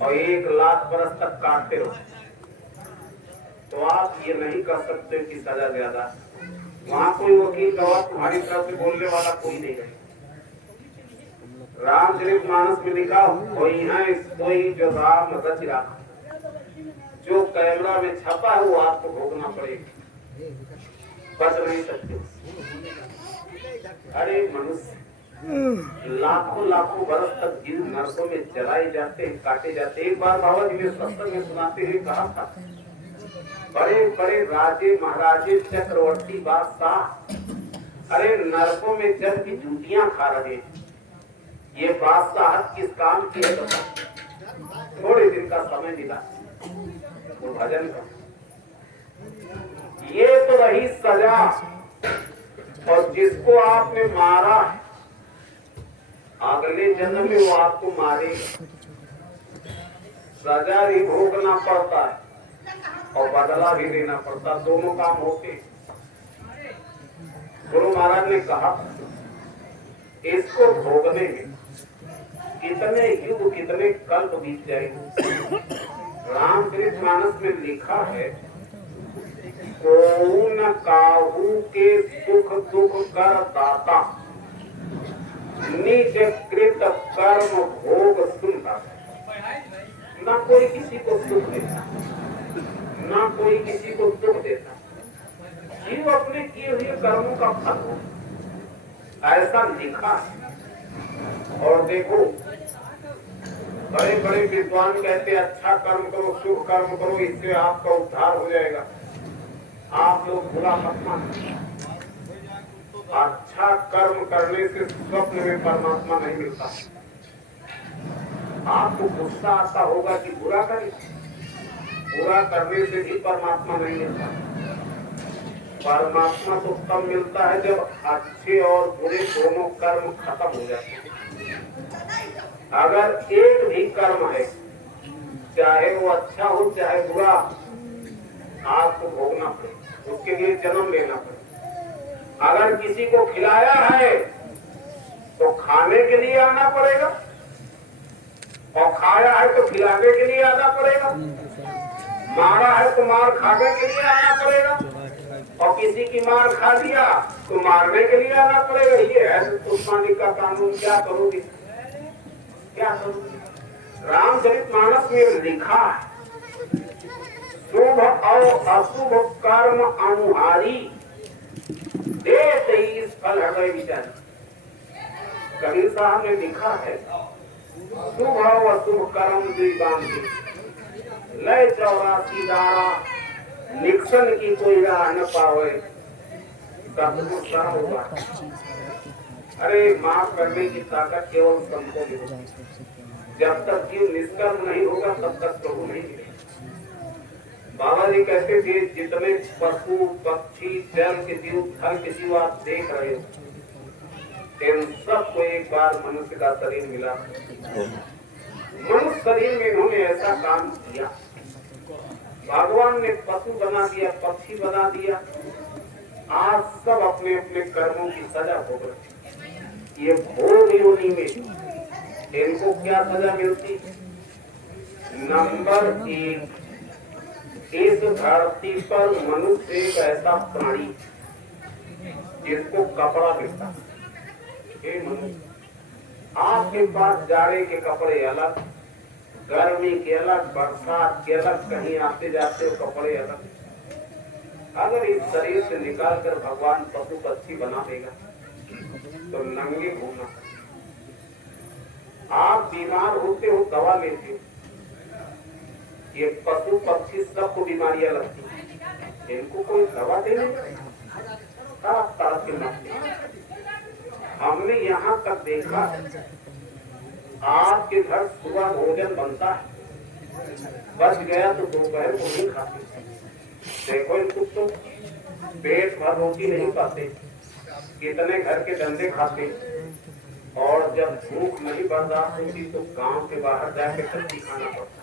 और 1 लाख बरस तक काटते रहो, तो आप ये नहीं कर सकते कि सजा ज्यादा। वहां कोई वकील गवाह तुम्हारी तरफ से बोलने वाला कोई नहीं है। रामचरितमानस में लिखा कोई है कोई जो राम रच रहा, जो कैमरा में छपा है वो आपको भोगना पड़ेगा, बच नहीं सकते। अरे मनुष्य लाखों लाखों बरस तक जीव नरकों में जलाए जाते हैं, काटे जाते हैं। एक बार बाबा जी ने सत्संग में सुनाते हुए कहा था, बड़े बड़े राजे महाराजे चक्रवर्ती बादशाह अरे नरकों में जब की जूतियां खा रहे, ये बादशाह किस काम की है? थोड़े दिन का समय मिला तो भजन का, ये तो रही सजा। और जिसको आपने मारा अगले जन्म में वो आपको मारेगा, सजा भी भोगना पड़ता है और बदला भी देना पड़ता, दोनों काम होते। गुरु महाराज ने कहा इसको भोगने में कितने युग कितने कल्प बीत जाएंगे। रामचरितमानस में लिखा है, को न काहू के सुख दुख कर दाता, नीच कृत कर्म भोग सुनता, ना कोई किसी को सुख देता, ना कोई किसी को दुख देता। जीव अपने किए हुए कर्मों का फल हो, ऐसा लिखा है। और देखो, बड़े बड़े विद्वान कहते अच्छा कर्म करो, शुभ कर्म करो, इससे आपका उद्धार हो जाएगा। आप लोग बुरा मत मानो। अच्छा कर्म करने से स्वप्न में परमात्मा नहीं मिलता। आपको गुस्सा आता होगा कि बुरा करें, बुरा करने से भी परमात्मा नहीं मिलता। परमात्मा तो तब मिलता है जब अच्छे और बुरे दोनों कर्म खत्म हो जाते हैं। अगर एक भी कर्म है, चाहे वो अच्छा हो चाहे बुरा, आपको भोगना पड़े, उसके लिए जन्म लेना पड़े। अगर किसी को खिलाया है तो खाने के लिए आना पड़ेगा, और खाया है तो खिलाने के लिए आना पड़ेगा। मारा है तो मार खाने के लिए आना पड़ेगा, और किसी की मार खा लिया तो मारने के लिए आना पड़ेगा। ये है दुश्मनी का कानून। क्या करोगे, क्या करोगे? रामचरितमानस में लिखा है, शुभ और अशुभ कर्म अनुहारी देते ही इस फल हृदय विचार। कबीर साहब ने लिखा है, शुभ और अशुभ कर्म द्विबांधी, लय 84 दारा, निक्सन की कोई राह न पावे, सब होगा। अरे माफ करने की ताकत केवल संतो में होगी। जब तक जीव निष्कर्म नहीं होगा तब तक प्रभु नहीं मिलेगा। बाबा जी कहते थे, जितने पशु पक्षी जल के जीव थल के जीव आप देख रहे हो, इन सबको एक बार मनुष्य का शरीर मिला। मनुष्य शरीर में इन्होंने ऐसा काम किया, भगवान ने पशु बना दिया, पक्षी बना दिया। आज सब अपने अपने कर्मों की सजा भोग रहे। ये भोग योनि में इनको क्या सजा मिलती? नंबर 1, इस धरती पर मनुष्य एक ऐसा प्राणी जिसको कपड़ा मिलता है। मनुष्य, आपके पास जाड़े के कपड़े अलग, गर्मी के अलग, बरसात के अलग, कहीं आते जाते हो कपड़े अलग। अगर इस शरीर से निकाल कर भगवान पशु पक्षी बना देगा तो नंगे घूमना। आप बीमार होते हो, दवा लेते हो, ये पशु पक्षी सबको बीमारियां लगती हैं, इनको कोई दवा देने के मत। हमने यहाँ तक देखा, आपके घर सुबह भोजन बनता है, बच गया तो दोपहर को नहीं खाते। देखो इन कुत्तों, पेट भर रोटी नहीं पाते, कितने घर के डंडे खाते, और जब भूख नहीं बर्दाश्त होती तो गांव के बाहर जाके कच्ची खाना पड़ता।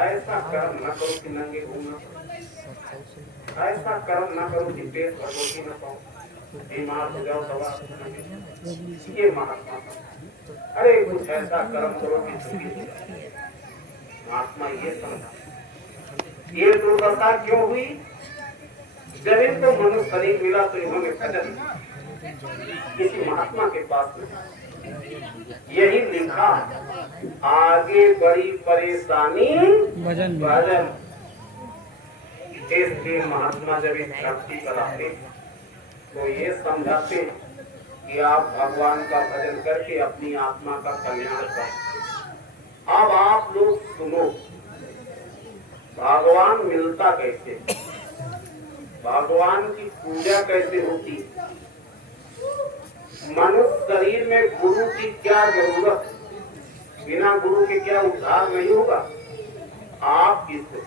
ऐसा कर्म न करो कि नंगे घूमना, ऐसा कर्म न करो कि पेट भर रोटी न पाओ, बीमार हो जाओ दवा। ये महात्मा, अरे कुछ ऐसा कर्म करो कि सुखी। महात्मा ये समझा, ये दुर्दशा क्यों हुई? जब इनको मनुष्य शरीर मिला तो इन्होंने भजन किसी महात्मा के पास में, यही लिखा, आगे बड़ी परेशानी भजन। इसलिए महात्मा जब इस धरती पर आते तो ये समझाते कि आप भगवान का भजन करके अपनी आत्मा का कल्याण करें। अब आप लोग सुनो, भगवान मिलता कैसे, भगवान की पूजा कैसे होती, मनुष्य शरीर में गुरु की क्या जरूरत, बिना गुरु के क्या उद्धार नहीं होगा। आप किसको,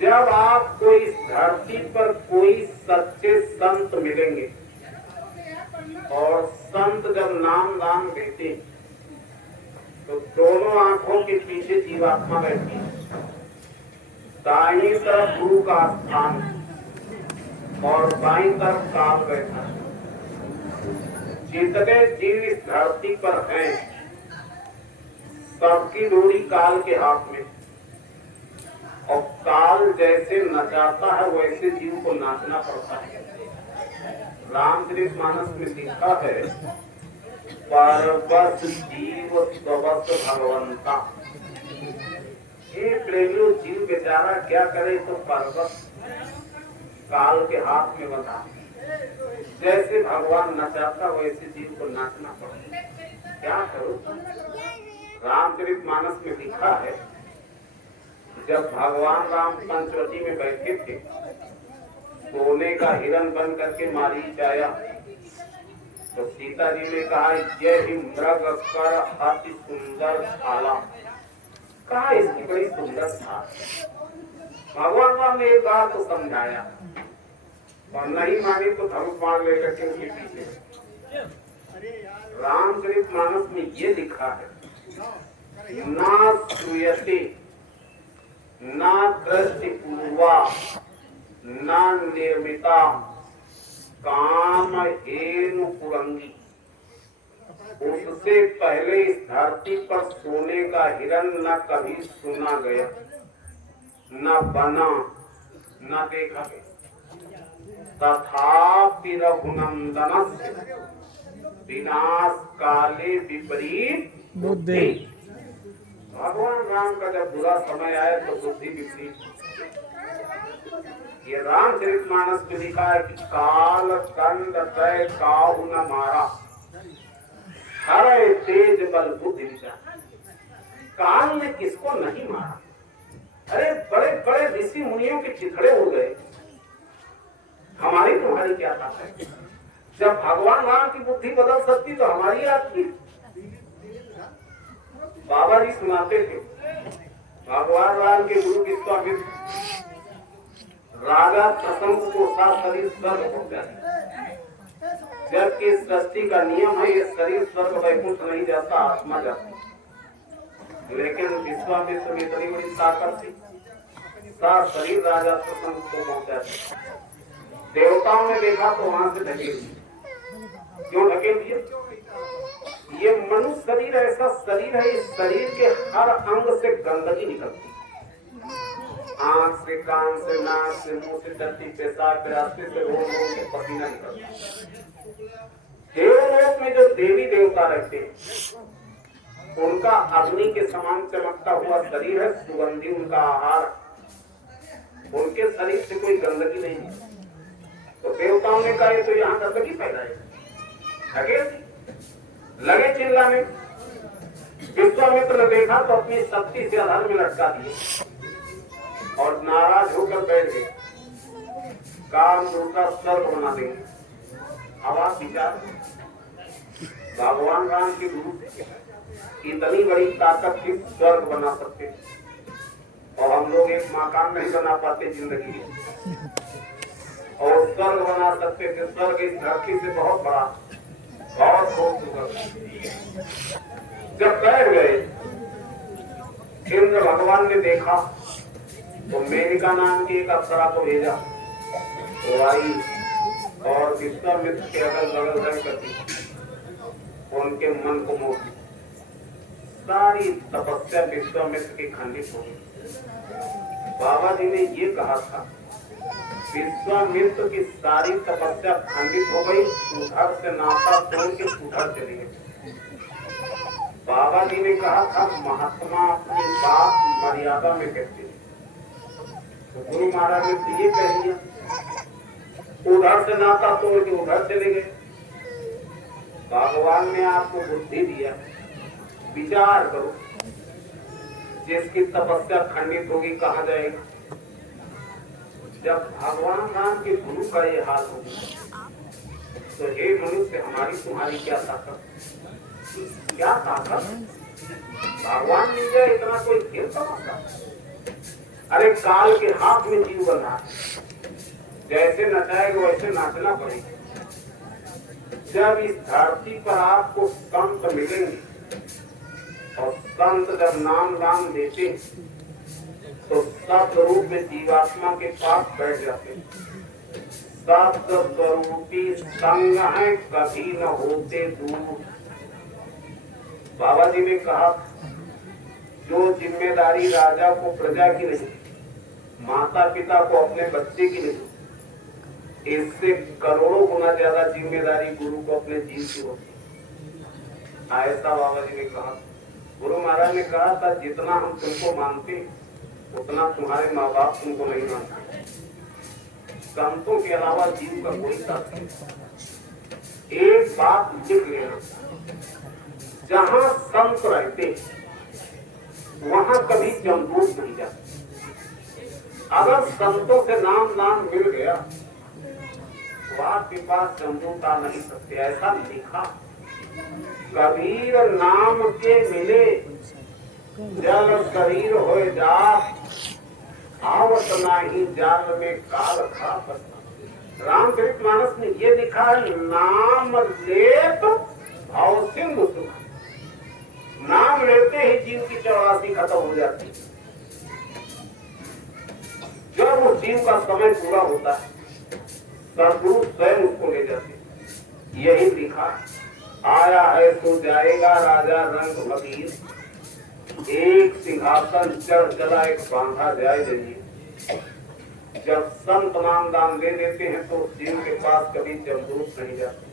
जब आपको इस धरती पर कोई सच्चे संत मिलेंगे, और संत जब नाम दान देते तो दोनों आंखों के पीछे जीवात्मा बैठी है, दाईं तरफ गुरु का स्थान और बाईं तरफ काल बैठा। जितने जीव इस धरती पर हैं, सबकी डोरी काल के हाथ में, और काल जैसे नचाता है वैसे जीव को नाचना पड़ता है। रामचरितमानस में लिखा है, परबस जीव स्वबस भगवंता। ये प्रेमियों, जीव बेचारा क्या करे, तो परबस काल के हाथ में बंधा। जैसे भगवान नचाता वैसे जीव को नाचना पड़े, क्या करो। रामचरितमानस में लिखा है, जब भगवान राम पंचवटी में बैठे थे, सोने का हिरण बन करके मारीच आया, तो सीता जी ने कहा, यह ही मृग कर अति सुंदर थाला। कहा इसकी बड़ी सुंदर था। भगवान राम ने एक बार तो समझाया, और नहीं मानी तो धनुष बाण लेकर के उसके पीछे। रामचरितमानस में ये लिखा है, ना श्रूयते ना दृष्टि पूर्वा ना निर्मिता काम हेनु कुरंगी। उससे पहले इस धरती पर सोने का हिरण न कभी सुना गया, न बना, न देखा गया। तथापि रघुनंदनस्य विनाश काले विपरीत बुद्धि। भगवान राम का जब बुरा समय आया तो बुद्धि विपरीत। ये रामचरितमानस में लिखा है कि काल कंद तय काहू न मारा, हरे तेज बल बुद्धि विचार। काल ने किसको नहीं मारा। अरे बड़े बड़े ऋषि मुनियों के चिथड़े हो गए, हमारी तुम्हारी क्या ताकत है। जब भगवान राम की बुद्धि बदल सकती तो हमारी आपकी। बाबा जी सुनाते थे, भगवान राम के गुरु विश्वामित्र राजा प्रसंग को साथ शरीर स्वर्ग हो जाए, जबकि सृष्टि का नियम है ये शरीर स्वर्ग वैकुंठ नहीं जाता, आत्मा जाती। लेकिन विश्वामित्र में इतनी बड़ी ताकत थी, साथ शरीर राजा प्रसंग को पहुंचाते। देवताओं ने देखा तो वहां से ढकेल दिया। क्यों ढकेल दिया? ये मनुष्य शरीर ऐसा शरीर है, इस शरीर के हर अंग से गंदगी निकलती है। आंख से, कान से, नाक से, मुंह से, टट्टी, पेशाब के रास्ते से, रोज रोज से पसीना निकलता है। देवलोक में जो देवी देवता रहते हैं, उनका अग्नि के समान चमकता हुआ शरीर है, सुगंधी उनका आहार। उनके शरीर से कोई गंदगी नहीं है। तो देवताओं ने कहा तो यहाँ गंदगी पैदा है, लगे चिल्लाने। विश्वामित्र ने देखा तो अपनी शक्ति से आधार में लटका दिए और नाराज होकर बैठ गए। काम दूसरा स्वर्ग बना देंगे। अब आप विचार, भगवान राम के गुरु इतनी बड़ी ताकत की स्वर्ग बना सकते, और हम लोग एक मकान नहीं बना पाते जिंदगी में, और स्वर्ग बना सकते थे। स्वर्ग इस धरती से बहुत बड़ा, बहुत खूबसूरत। जब बैठ गए, इंद्र भगवान ने देखा तो मेनका नाम की एक अप्सरा को भेजा, वो आई और विश्वामित्र के अगल बगल रह करती उनके मन को मोह दी। सारी तपस्या विश्वामित्र की खंडित हो गई। बाबा जी ने ये कहा था, विश्वामित्र की सारी तपस्या खंडित हो गई, उधर से नाता तोड़ के उधर चली गई। बाबा जी ने कहा था, महात्मा अपनी बात मर्यादा में कहते हैं, तो गुरु महाराज ने तो ये कह दिया, उधर से नाता तोड़ के उधर चले गए। भगवान ने आपको बुद्धि दिया, विचार करो, जिसकी तपस्या खंडित होगी कहाँ जाएगा। जब भगवान राम के गुरु का ये हाल होगा, तो हे मनुष्य, हमारी तुम्हारी क्या ताकत, क्या ताकत। भगवान मिल जाए इतना कोई खेल समझता। अरे काल के हाथ में जीव बना, जैसे नचाएगा वैसे नाचना पड़ेगा। जब इस धरती पर आपको संत मिलेंगे, और संत जब नाम दान देते तो सत रूप में जीवात्मा के पास बैठ जाते। सत स्वरूपी संग है, कभी न होते दूर। बाबा जी ने कहा, जो जिम्मेदारी राजा को प्रजा की नहीं, माता पिता को अपने बच्चे की नहीं, इससे करोड़ों गुना ज्यादा जिम्मेदारी गुरु को अपने जीव की होती है। ऐसा बाबा जी ने कहा। गुरु महाराज ने कहा था जितना हम तुमको मानते उतना तुम्हारे माँ बाप तुमको नहीं मानते। संतों के अलावा जीव का कोई साथ नहीं। एक बात लिख लेना, जहां संत रहते वहां कभी जमदूत नहीं जाते। अगर संतों से नाम मिल गया तो आपके पास जमदूत आ नहीं सकते। ऐसा लिखा, कबीर नाम के मिले जल शरीर हो जा, आवत नाही जाल में काल खा। रामचरितमानस में ये लिखा है, नाम लेत भाव सिंधु सुख। नाम लेते ही जीव की 84 खत्म हो जाती है। जब उस जीव का समय पूरा होता है सदगुरु स्वयं उसको ले जाते। यही लिखा, आया है तो जाएगा राजा रंग फकीर, एक सिंहासन चढ़ चला एक बांधा जाए जंजीर। जब संत नाम दान ले लेते हैं तो जीव के पास कभी जमदूत नहीं जाते।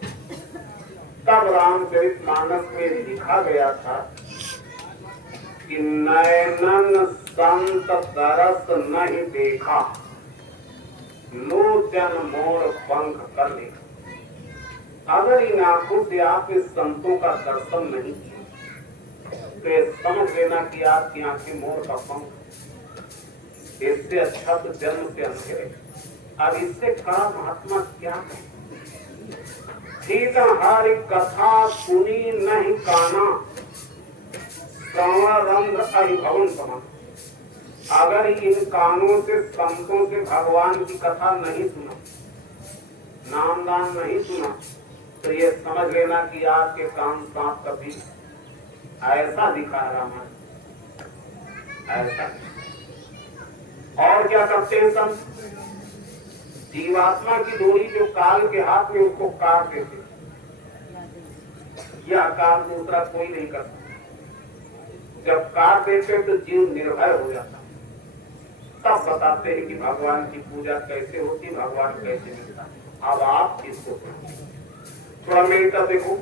तब रामचरितमानस में लिखा गया था कि नैनन संत दरस नहीं देखा, लोचन मोर पंख कर लेखा। अगर इन आंखों से आपने संतों का दर्शन नहीं किया तो ये समझ लेना कि आपकी आंखें मोर का पंख। इससे अच्छा तो जन्म से अंधेरे। अब इससे कहा महात्मा क्या है? हरि कथा सुनी नहीं काना, रंग अभिभवन समान। अगर इन कानों से संतों से भगवान की कथा नहीं सुना, नाम दान नहीं सुना, तो ये समझ लेना कि आपके कान सांप कभी। ऐसा दिखा रामायण, ऐसा। और क्या करते हैं संत? जीवात्मा की डोरी जो काल के हाथ में, उसको काट देते। यह काम दूसरा कोई नहीं करता। जब काट देते तो जीव निर्भय हो जाता। तब बताते हैं कि भगवान की पूजा कैसे होती, भगवान कैसे मिलता। अब आप इसको थोड़ा मेरी तरफ देखो।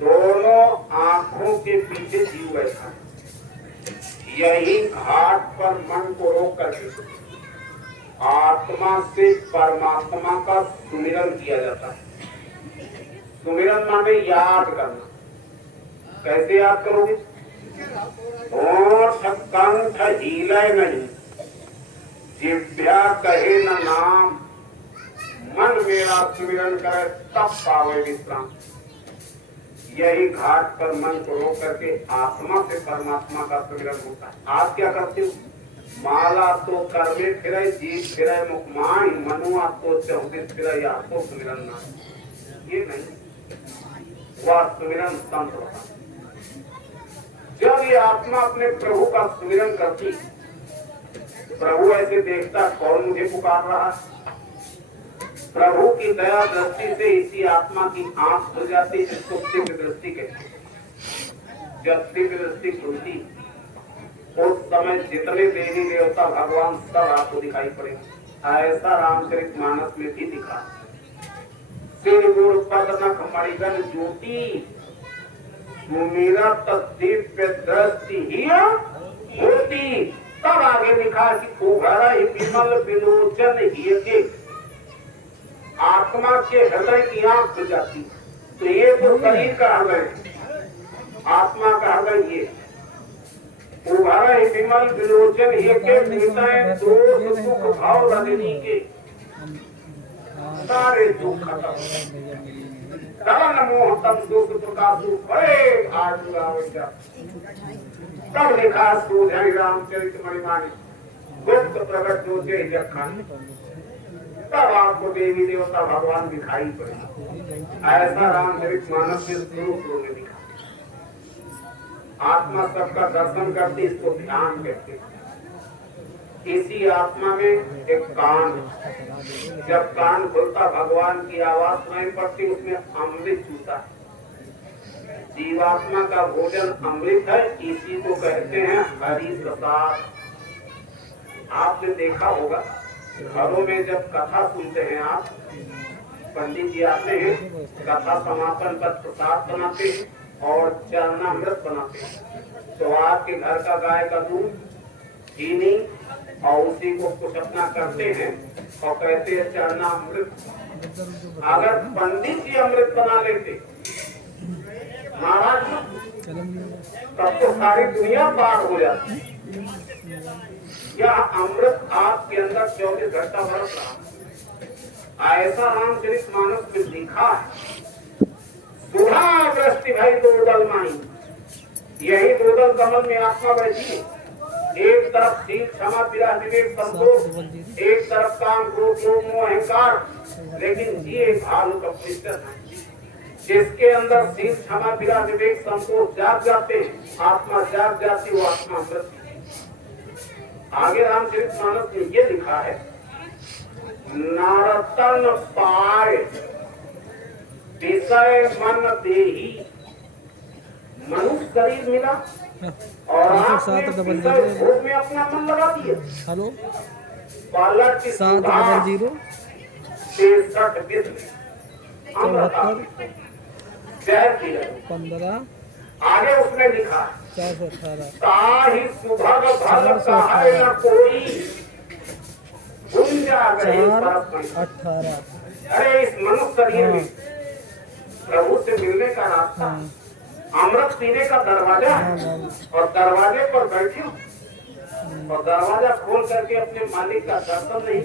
दोनों आंखों के पीछे जीव बैठा, यही घाट पर मन को रोक करके आत्मा से परमात्मा का सुमिरन किया जाता है। सुमिरन माने याद करना। कैसे याद करोगे? होठ कंठ हिले नहीं, जिभ्या कहे न नाम, मन मेरा सुमिरन करे तब पावे विश्राम। यही घाट पर मन को रोक करके आत्मा से परमात्मा का सुमिरन होता है। आप क्या करते हो? माला तो करवे फिरे, जीव फिरे मुखमाई, मनुआ तो चौदिस फिरे, या तो सुमिरन ना। ये नहीं, वह सुमिरन संत होता। जब ये आत्मा अपने प्रभु का सुमिरन करती, प्रभु ऐसे देखता कौन मुझे पुकार रहा। प्रभु की दया दृष्टि से इसी आत्मा की आंख खुल जाती, जिसको दिव्य दृष्टि कहते। जब दिव्य दृष्टि खुलती उस समय जितने देवी देवता भगवान सब आपको दिखाई पड़ेगा। ऐसा रामचरितमानस में भी दिखा। सिर गुण पद नख मणिगण ज्योति, सुमिरा दिव्य दृष्टि ही होती। तब आगे लिखा कि उभरा विमल विलोचन ही के, आत्मा के हृदय की आंख खुल जाती। तो ये तो शरीर का हृदय, आत्मा का हृदय ये। उभरा विमल विलोचन ही के, मिलता दोष सुख भाव रजनी के, सारे दुख खत्म। मोह तम दुख प्रकाशु बड़े भाग। तब लिखा सूझई रामचरित मणिमानी, गुप्त प्रकट होते ही जखा। तब आपको देवी देवता भगवान दिखाई पड़े। ऐसा रामचरितमानस में शुरू में दिखा। आत्मा सबका दर्शन करती, इसको ध्यान कहते। इसी आत्मा में एक कान, जब कान खुलता भगवान की आवाज सुनाई पड़ती, उसमें अमृत चूता है। जीवात्मा का भोजन अमृत है, इसी को कहते हैं हरि प्रसाद। आपने देखा होगा घरों में जब कथा सुनते हैं आप, पंडित जी आते हैं, कथा समापन पर प्रसाद बनाते हैं और चरणामृत बनाते हैं। तो आपके घर का गाय का दूध, चीनी और उसी को कुछ अपना करते हैं और कहते हैं चरणामृत। अगर पंडित जी अमृत बना लेते महाराज, तब तो सारी दुनिया पार हो जाती। यह अमृत आपके अंदर 24 घंटा बरस रहा। ऐसा रामचरितमानस में लिखा है। सुधा दृष्टि भाई दो दल माई, यही दो दल कमल में आत्मा बैठी है। एक तरफ शील क्षमा विरह विवेक संतोष, एक तरफ काम क्रोध लोभ मोह अहंकार, लेकिन ये भालू का परिचय है। जिसके अंदर शील क्षमा विरह विवेक संतोष जाग जाते, आत्मा जाग जाती, वो आत्मा अमृत। आगे रामचरितमानस में ये लिखा है, नारतन पाए विषय मन देही, मनुष्य शरीर मिला और आपने भोग में अपना मन लगा दिया। हेलो, बालक की 700 63 15 आगे उसने लिखा 418 ताहि सुभग भल कहाय न कोई, गुंजा गए 418। अरे इस मनुष्य शरीर में प्रभु से मिलने का रास्ता, अमृत पीने का दरवाजा है और दरवाजे पर बैठे और दरवाजा खोल करके अपने मालिक का दर्शन नहीं,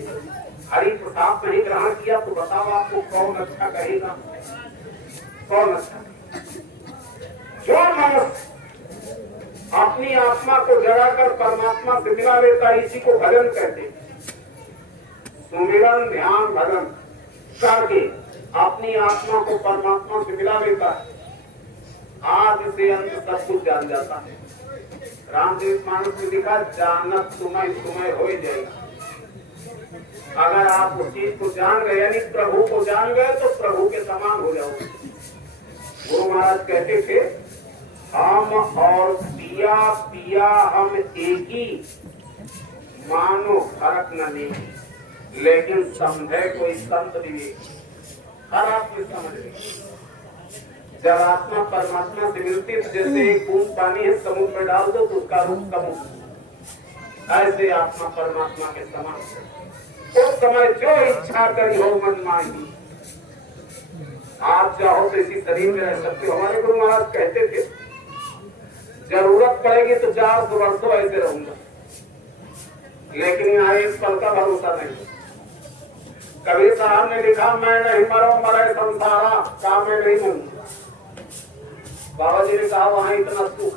हरि प्रसाद नहीं ग्रहण किया, तो बताओ आपको कौन अच्छा कहेगा, कौन अच्छा? जो मनुष्य अपनी आत्मा को जगाकर परमात्मा से मिला लेता है, इसी को भजन कहते हैं। सुमिरन ध्यान भजन करके अपनी आत्मा को परमात्मा से मिला लेता है, आदि से अंत सब कुछ जान जाता है। रामचरितमानस में लिखा, जानत तुम्हें तुम्हें हो जाएगा। अगर आप उस चीज को जान गए, यानी प्रभु को जान गए, तो प्रभु के समान हो जाओगे। गुरु महाराज कहते थे, हम और पिया पिया हम एक ही, मानो फर्क न नहीं, लेकिन समझे कोई संत विवेक, हर आदमी समझ ले। जब आत्मा परमात्मा से मिलती है, जैसे एक बूंद पानी है, समुद्र में डाल दो तो उसका रूप समुद्र, ऐसे आत्मा परमात्मा के समान। उस समय जो इच्छा करी हो मन मांगी, आप चाहो तो इसी शरीर में रह सकते हो। हमारे गुरु महाराज कहते थे, जरूरत पड़ेगी तो 400 वर्षों ऐसे रहूंगा, लेकिन यहाँ इस पल का भरोसा नहीं। कबीर साहब ने लिखा, मैं नहीं मरो मरे संसारा, काम में नहीं मरूंगा। बाबा जी ने कहा, वहां इतना सुख,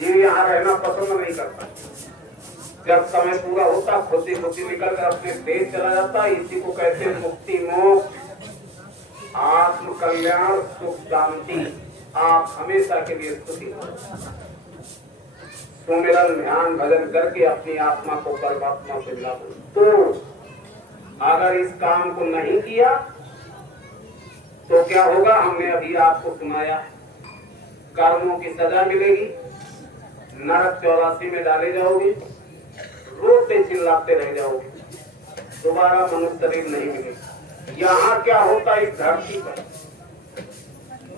जीव यहाँ रहना पसंद नहीं करता। जब समय पूरा होता, खुशी खुशी निकल कर अपने देश चला जाता। इसी को कहते हैं मुक्ति, मोक्ष, आत्म कल्याण, सुख शांति। आप हमेशा के लिए सुखी हो। सुमिरन ध्यान भजन करके अपनी आत्मा को परमात्मा से मिला दो। तो अगर इस काम को नहीं किया तो क्या होगा? हमने अभी आपको सुनाया, कर्मों की सजा मिलेगी, नरक 84 में डाले जाओगे, रोते चिल्लाते रह जाओगे, दोबारा मनुष्य शरीर नहीं मिलेगा। यहाँ क्या होता है, इस धरती पर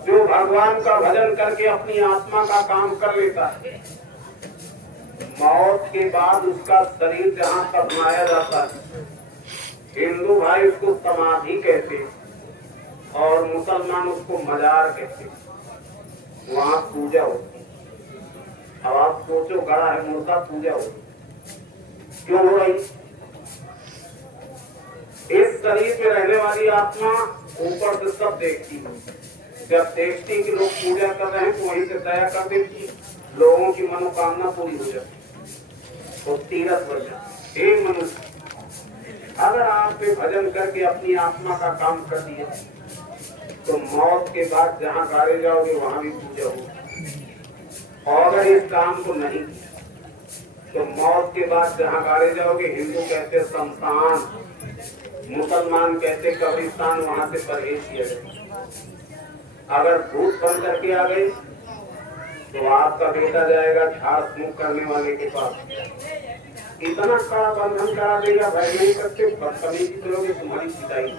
जो भगवान का भजन करके अपनी आत्मा का काम कर लेता है, मौत के बाद उसका शरीर जहाँ दफनाया जाता है, हिंदू भाई उसको समाधि कहते हैं और मुसलमान उसको मजार कहते हैं। वहाँ पूजा होती है। अब आप सोचो, गड़ा है मुर्दा, पूजा होती क्यों हो रही? इस शरीर में रहने वाली आत्मा ऊपर से सब देखती है। जब देखती कि लोग पूजा कर रहे हैं तो वहीं से दया कर देती है, लोगों की मनोकामना पूरी हो जाती, तो तीरथ बढ़ जाती। हे मनुष्य, अगर आपने भजन करके अपनी आत्मा का काम कर दिया तो मौत के बाद जहाँ गाड़े जाओगे वहां भी पूजा होगी। और अगर इस काम को नहीं किया तो मौत के बाद जहाँ गाड़े जाओगे, हिंदू कहते शमशान, मुसलमान कहते कब्रिस्तान, वहां से परहेज किया जाए। अगर भूत बन करके आ गए तो आपका बेटा जाएगा झाड़ फूंक करने वाले के पास, इतना कड़ा बंधन करा देगा, भय नहीं करते, बदतमीजी करोगे तुम्हारी पिटाई,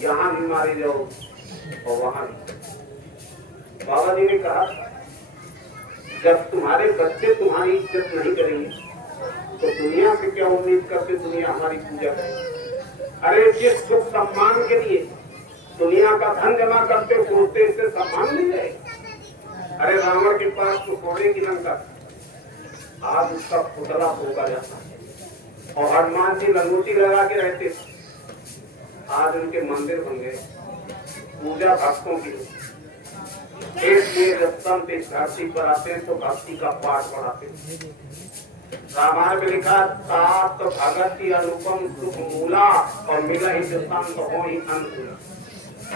यहाँ भी मारे जाओ और वहां भी। बाबा जी ने कहा जब तुम्हारे बच्चे तुम्हारी इज्जत नहीं करेंगे तो दुनिया से क्या उम्मीद करते दुनिया हमारी पूजा करेगी। अरे जिस सुख सम्मान के लिए दुनिया का धन जमा करते सोचते इससे सम्मान नहीं जाएगा। अरे रावण के पास तो सोने की लंका, आज उसका पुतला फूका जाता है और हनुमान जी लंगोटी लगा के रहते, आज उनके मंदिर बन गए पूजा भक्तों की। इसलिए जब संत इस धरती पर आते हैं तो भक्ति का पाठ पढ़ाते हैं। रामायण में लिखा तात भगत की अनुपम सुख मूला और मिला ही जो संत हो ही अनुकूला।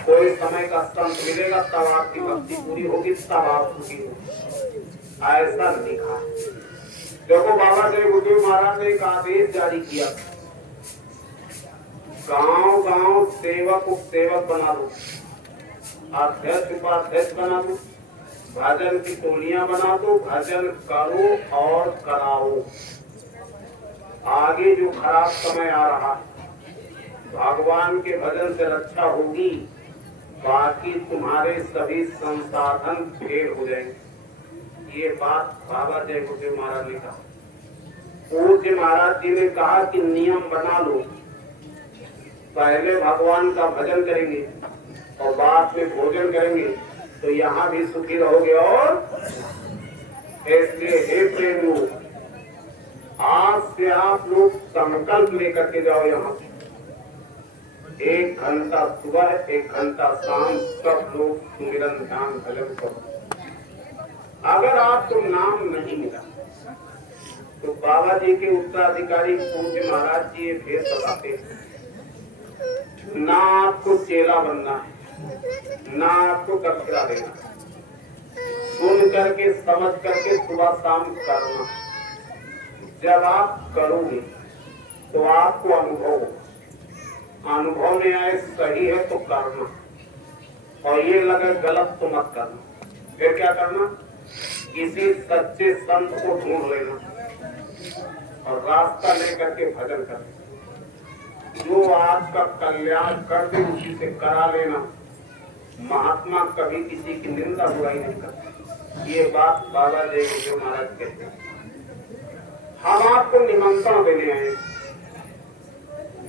कोई समय का संत मिलेगा तब आपकी भक्ति पूरी होगी, तब आप सुखी होगी, ऐसा लिखा। देखो बाबा जय गुरुदेव महाराज ने एक आदेश जारी किया, गांव गांव सेवक उपसेवक बना दो, अध्यक्ष उपाध्यक्ष बना दो, भजन की टोलियां बना दो, भजन करो और कराओ। आगे जो खराब समय आ रहा भगवान के भजन से रक्षा होगी, बाकी तुम्हारे सभी संसाधन फेल हो जाएंगे। ये बात बाबा जय गुरुदेव महाराज ने कहा। पूज्य महाराज जी ने कहा कि नियम बना लो, पहले भगवान का भजन करेंगे और बाद में भोजन करेंगे तो यहाँ भी सुखी रहोगे। और इसलिए हे प्रेमियों, आज से आप लोग संकल्प लेकर के जाओ, यहाँ 1 घंटा सुबह 1 घंटा शाम सब लोग सुमिरन ध्यान भजन करो। अगर आपको नाम नहीं मिला तो बाबा जी के उत्तराधिकारी पूज्य महाराज जी ये भेद बताते हैं, ना आपको चेला बनना है ना आपको दक्षिणा देना, सुन करके समझ करके सुबह शाम करना। जब आप करोगे तो आपको अनुभव में आए सही है तो करना, और ये लगे गलत तो मत करना। फिर क्या करना, किसी सच्चे संत को ढूंढ लेना और रास्ता लेकर के भजन करना। जो आपका कल्याण कर दे उसी से करा लेना। महात्मा कभी किसी की निंदा बुराई नहीं करते। ये बात बाबा जय गुरुदेव महाराज कहते हैं। हम आपको निमंत्रण देने आए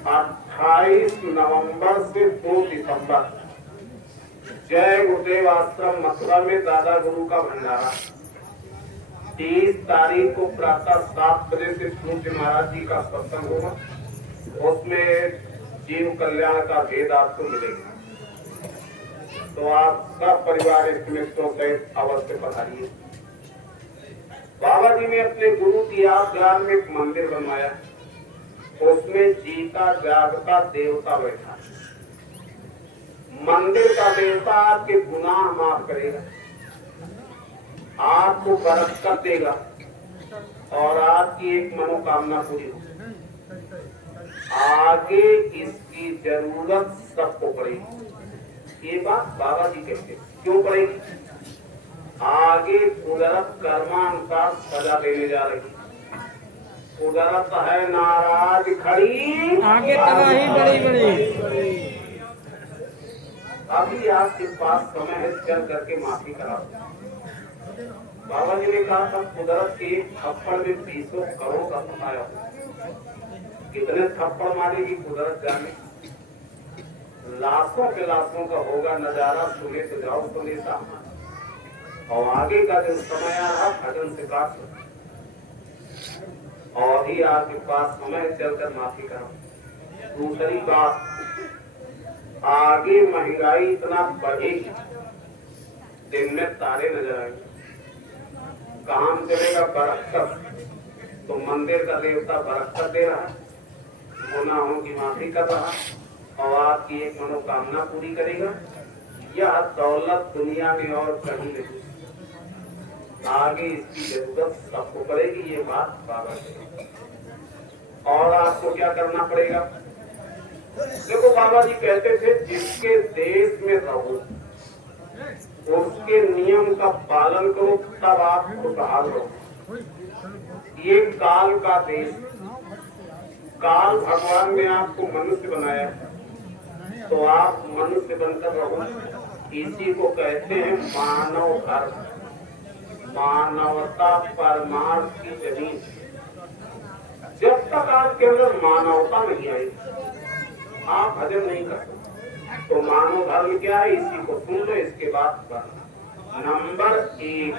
28 नवंबर से 2 दिसंबर जय गुरुदेव आश्रम मथुरा में दादा गुरु का भंडारा। 30 तारीख को प्रातः 7 बजे से पूज्य महाराज जी का सत्संग होगा। उसमें जीव कल्याण का भेद आपको मिलेगा, तो आप सब परिवार इसमें सहित अवश्य पधारिए। बाबा जी ने अपने गुरु की यादगार में एक मंदिर बनवाया, उसमें जीता जागता देवता बैठा। मंदिर का देवता आपके गुनाह माफ करेगा, आपको बरकत देगा और आपकी एक मनोकामना पूरी होगी। आगे इसकी जरूरत सबको पड़ेगी। ये बात बाबा जी कहते हैं। क्यों पड़ेगी? आगे कुदरत कर्मानुसार सजा देने जा रही। कुदरत है नाराज खड़ी, आगे तबाही बड़ी। अभी आपके पास समय है, चल करके माफी कराओ। बाबा जी ने कहा था कुदरत के एक थप्पड़ में 20 करोड़ का सफाया। कितने थप्पड़ मारेगी कुदरत जाने। लाखों के लाखों का होगा नजारा, सुने तो जाओ सुने सामने। और आगे का जो समय आ रहा भजन से काट और ही आपके पास समय चलकर माफी कराओ। दूसरी बात, आगे महंगाई इतना बढ़ेगी, दिन में तारे नजर आएंगे। काम चलेगा बरकत, तो मंदिर का देवता बरकत दे रहा, गुनाहों की माफी कर रहा और आपकी एक मनोकामना पूरी करेगा। यह दौलत दुनिया में और कहीं नहीं, आगे इसकी जरूरत सबको पड़ेगी। ये बात बाबा करेगी। और आपको क्या करना पड़ेगा? देखो बाबा जी कहते थे जिसके देश में रहो उसके नियम का पालन करो, तब आप खुशहाल रहो। ये काल का देश, काल भगवान ने आपको मनुष्य बनाया तो आप मनुष्य बनकर रहो। इसी को कहते हैं मानव धर्म, मानवता परमार्थ की जमीन। जब तक आपके अंदर मानवता नहीं आई आप भजन नहीं कर सकते। तो मानव धर्म क्या है, इसी को सुन लो, इसके बाद करना। नंबर 1,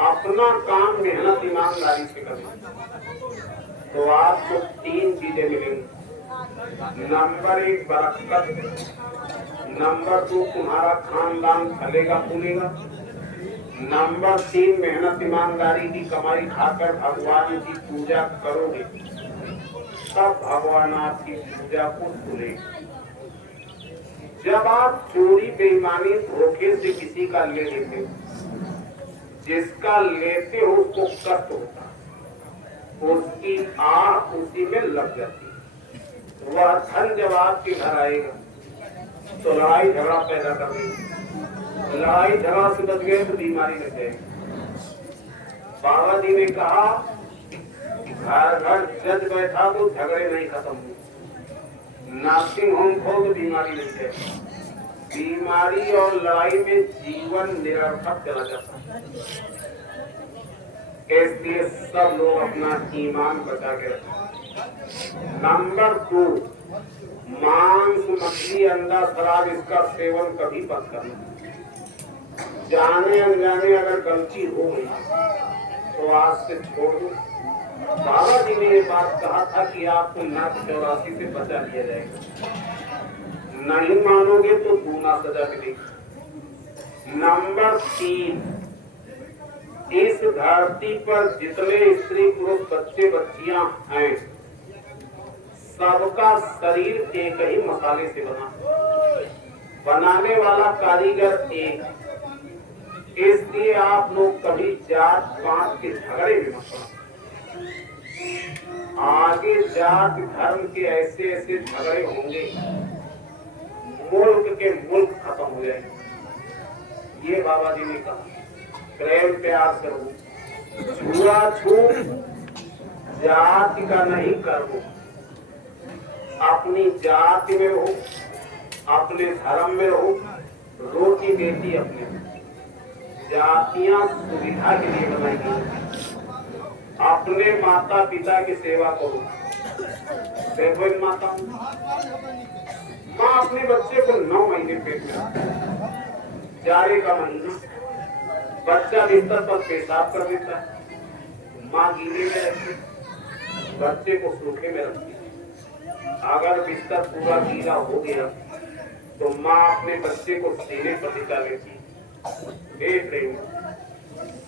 अपना काम मेहनत ईमानदारी से करना तो आपको 3 चीजें मिलेंगी। नंबर 1 बरकत, नंबर 2 तुम्हारा खानदान फलेगा फूलेगा, नंबर 3 मेहनत ईमानदारी की कमाई खाकर भगवान की पूजा करोगे तब भगवान आपकी पूजा को सुनेगा। जब आप चोरी बेईमानी धोखे से किसी का ले लेते हो, जिसका लेते हो उसको कष्ट होता, उसकी आह उसी में लग जाती। वह धन जब आपके घर आएगा तो लड़ाई झगड़ा पैदा कर देगी। लड़ाई झगड़ा से बच गए तो बीमारी लग जाएगी। बाबा जी ने कहा घर घर जज बैठा तो झगड़े नहीं खत्म हुए, नर्सिंग होम खोल तो बीमारी लग जाएगी। बीमारी और लड़ाई में जीवन निरर्थक चला जाता है। इसलिए सब लोग अपना ईमान बचा के रखें। नंबर 2, मांस मछली अंडा शराब इसका सेवन कभी मत करना। जाने अनजाने अगर गलती हो गई तो आज से छोड़ दो। बाबा जी ने ये बात कहा था कि आपको नर्क 84 से बचा लिया जाएगा। नहीं मानोगे तो दूना सजा मिलेगी। नंबर 3, इस धरती पर जितने स्त्री पुरुष बच्चे बच्चियां हैं सबका शरीर एक ही मसाले से बना, बनाने वाला कारीगर एक। इसलिए आप लोग कभी जात पात के झगड़े में मत पड़ो। आगे जात धर्म के ऐसे ऐसे झगड़े होंगे, मुल्क के मुल्क खत्म हो जाएंगे। ये बाबा जी ने कहा प्रेम प्यार करो, छुआछूत जाति का नहीं करो। अपनी जाति में रहो, अपने धर्म में रहो, रोटी बेटी अपने। जातियां सुविधा के लिए बनाई गई। अपने माता पिता की सेवा करो। देखो इन माता, माँ अपने बच्चे को 9 महीने पेट में, जाड़े का महीना, बच्चा बिस्तर पर पेशाब कर देता है, माँ गीले में रखती, बच्चे को सूखे में रखती। अगर बिस्तर पूरा गीला हो गया तो माँ अपने बच्चे को सीने पर लिटा लेती। देख रही हूँ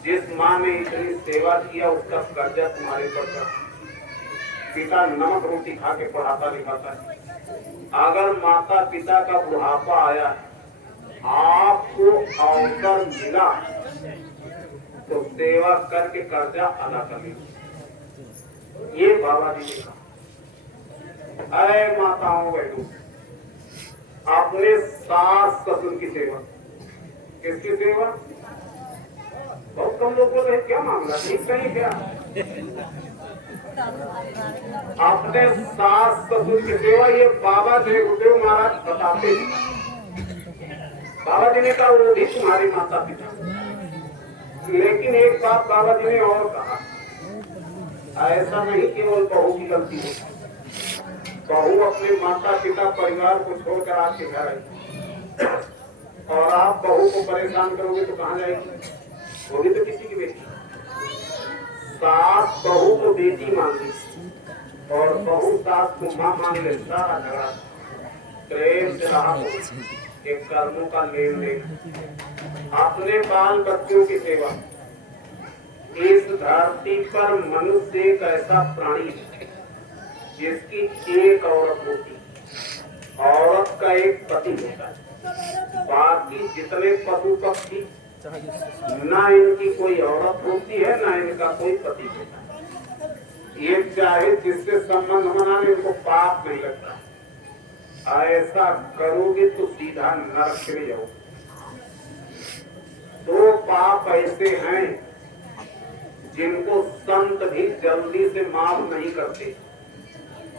जिस माँ ने इतनी सेवा किया उसका कर्जा तुम्हारे पर था। पिता नमक रोटी खा के पढ़ाता लिखाता है। अगर माता पिता का बुढ़ापा आया, आपको अवसर मिला तो सेवा करके कर्जा अदा कर लीजिए। ये बाबा जी ने कहा। अरे माताओं बैठो, अपने सास ससुर की सेवा। किसकी सेवा? बहुत कम लोग बोल रहे क्या मामला, ठीक नहीं क्या? अपने सास ससुर की सेवा। ये बाबा देवदेव महाराज बताते हैं। बाबा जी ने कहा वो भी तुम्हारी माता पिता। लेकिन एक बात बाबा जी ने और कहा, ऐसा नहीं केवल बहू की गलती है। बहू अपने माता पिता परिवार को छोड़कर आपके घर आई और आप बहू को परेशान करोगे तो कहाँ जाएगी? वो भी तो किसी की बेटी। सास बहू को बेटी मान ली और बहू सास को माँ मान ले। सारा झगड़ा प्रेम से रहा, एक कर्मों का लेन देन। अपने बाल बच्चों की सेवा। इस धरती पर मनुष्य एक ऐसा प्राणी है जिसकी एक औरत होती, औरत का एक पति होता है। बाकी जितने पशु पक्षी ना इनकी कोई औरत होती है ना इनका कोई पति होता है। ये चाहे जिससे संबंध बनाने इनको पाप नहीं लगता। ऐसा करोगे तो सीधा नरक में जाओगे। 2 पाप ऐसे हैं जिनको संत भी जल्दी से माफ नहीं करते।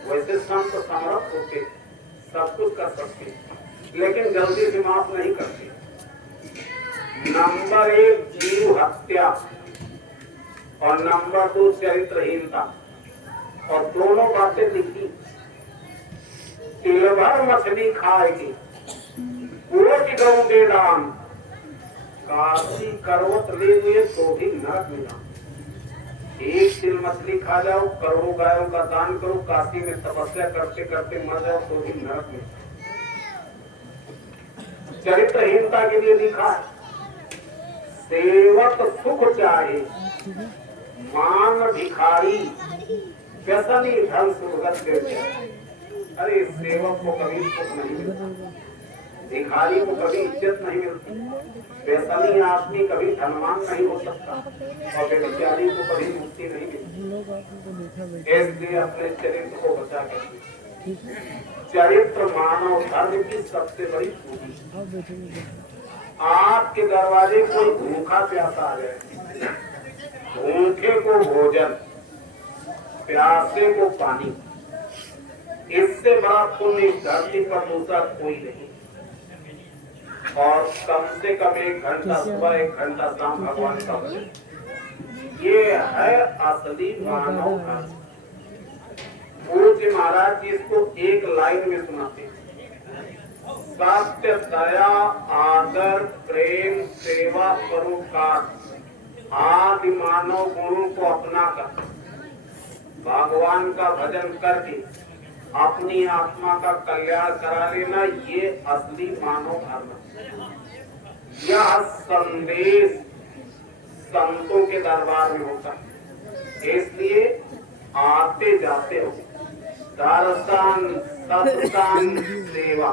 वैसे संत समर्थ होते, सब कुछ कर सकते, लेकिन जल्दी से माफ नहीं करते। नंबर 1 जीव हत्या और नंबर 2 चरित्रहीनता, और दोनों बातें लिखी। तिल भर मछली खाएगी, कोटि गऊ के दान, काशी करवट ले हुए तो भी नरक मिला। एक तिल मछली खा जाओ, करोड़ों गायों का दान करो, काशी में तपस्या करते करते मर जाओ तो भी नरक मिला। चरित्रहीनता के लिए लिखा है, सेवक सुख चाहे मान भिखारी, व्यसनी धन सुभगत देते। अरे सेवक को कभी सुख नहीं मिलता, भिखारी को कभी इज्जत नहीं मिलती, व्यसनी आदमी कभी धनवान नहीं हो सकता, और बेचारी को कभी मुक्ति नहीं मिलती। इसलिए अपने चरित्र को बचा कर, चरित्र मानव धर्म की सबसे बड़ी पूंजी। आपके दरवाजे कोई भूखा प्यासा आ जाए, भूखे को भोजन, प्यासे को पानी, इससे बड़ा पुण्य धरती पर दूसरा कोई नहीं। और कम से कम 1 घंटा सुबह 1 घंटा शाम भगवान का भजन, ये है असली मानव धर्म। पूज्य महाराज जी इसको एक लाइन में सुनाते, सत्य दया आदर प्रेम सेवा परोपकार आदि मानव गुणों को अपना कर भगवान का भजन करके अपनी आत्मा का कल्याण करा लेना, ये असली मानव धर्म है। यह संदेश संतों के दरबार में होता है, इसलिए आते जाते हो दर्शन सत्संग सेवा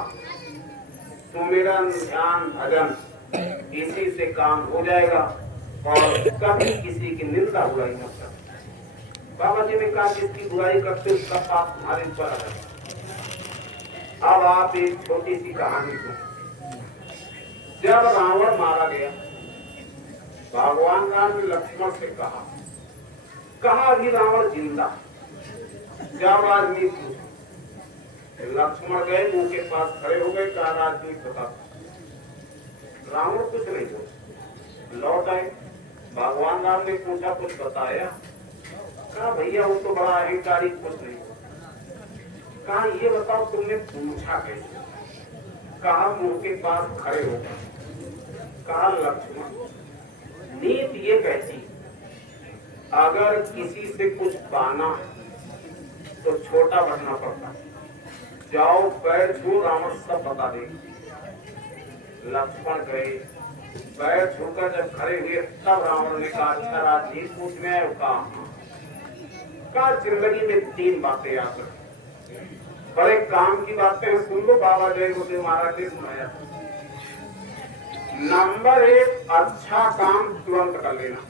सुमिरन ध्यान भजन, इसी से काम हो जाएगा और कभी किसी की निंदा बुराई न कर। बाबा जी ने कहा जिसकी बुराई करते उसका पाप तुम्हारे ऊपर आ जाएगा। अब आप एक छोटी सी कहानी सुनो। जब रावण मारा गया, भगवान राम ने लक्ष्मण से कहा अभी रावण जिंदा, जब आदमी पूछा, लक्ष्मण गए मुंह के पास खड़े हो गए, कहा राजनीति बता। रावण कुछ नहीं बोला, लौट आए। भगवान राम ने पूछा कुछ बताया? कहा भैया वो तो बड़ा अहंकारी, कुछ नहीं बोला। कहा ये बताओ तुमने पूछा कैसे? कहा मुंह के पास खड़े हो गए। कहा लक्ष्मण नीति ये कहती, अगर किसी से कुछ पाना तो छोटा बनना पड़ता, जाओ पैर छू, रावण सब बता देगी। लक्ष्मण गए, पैर छूकर जब खड़े हुए तब रावण ने कहा अच्छा राजनीति पूछने आए हो? कहा जिंदगी में 3 बातें याद रखें, बड़े काम की बातें हैं, सुन लो। बाबा जय गुरुदेव महाराज ने सुनाया। नंबर 1 अच्छा काम तुरंत कर लेना,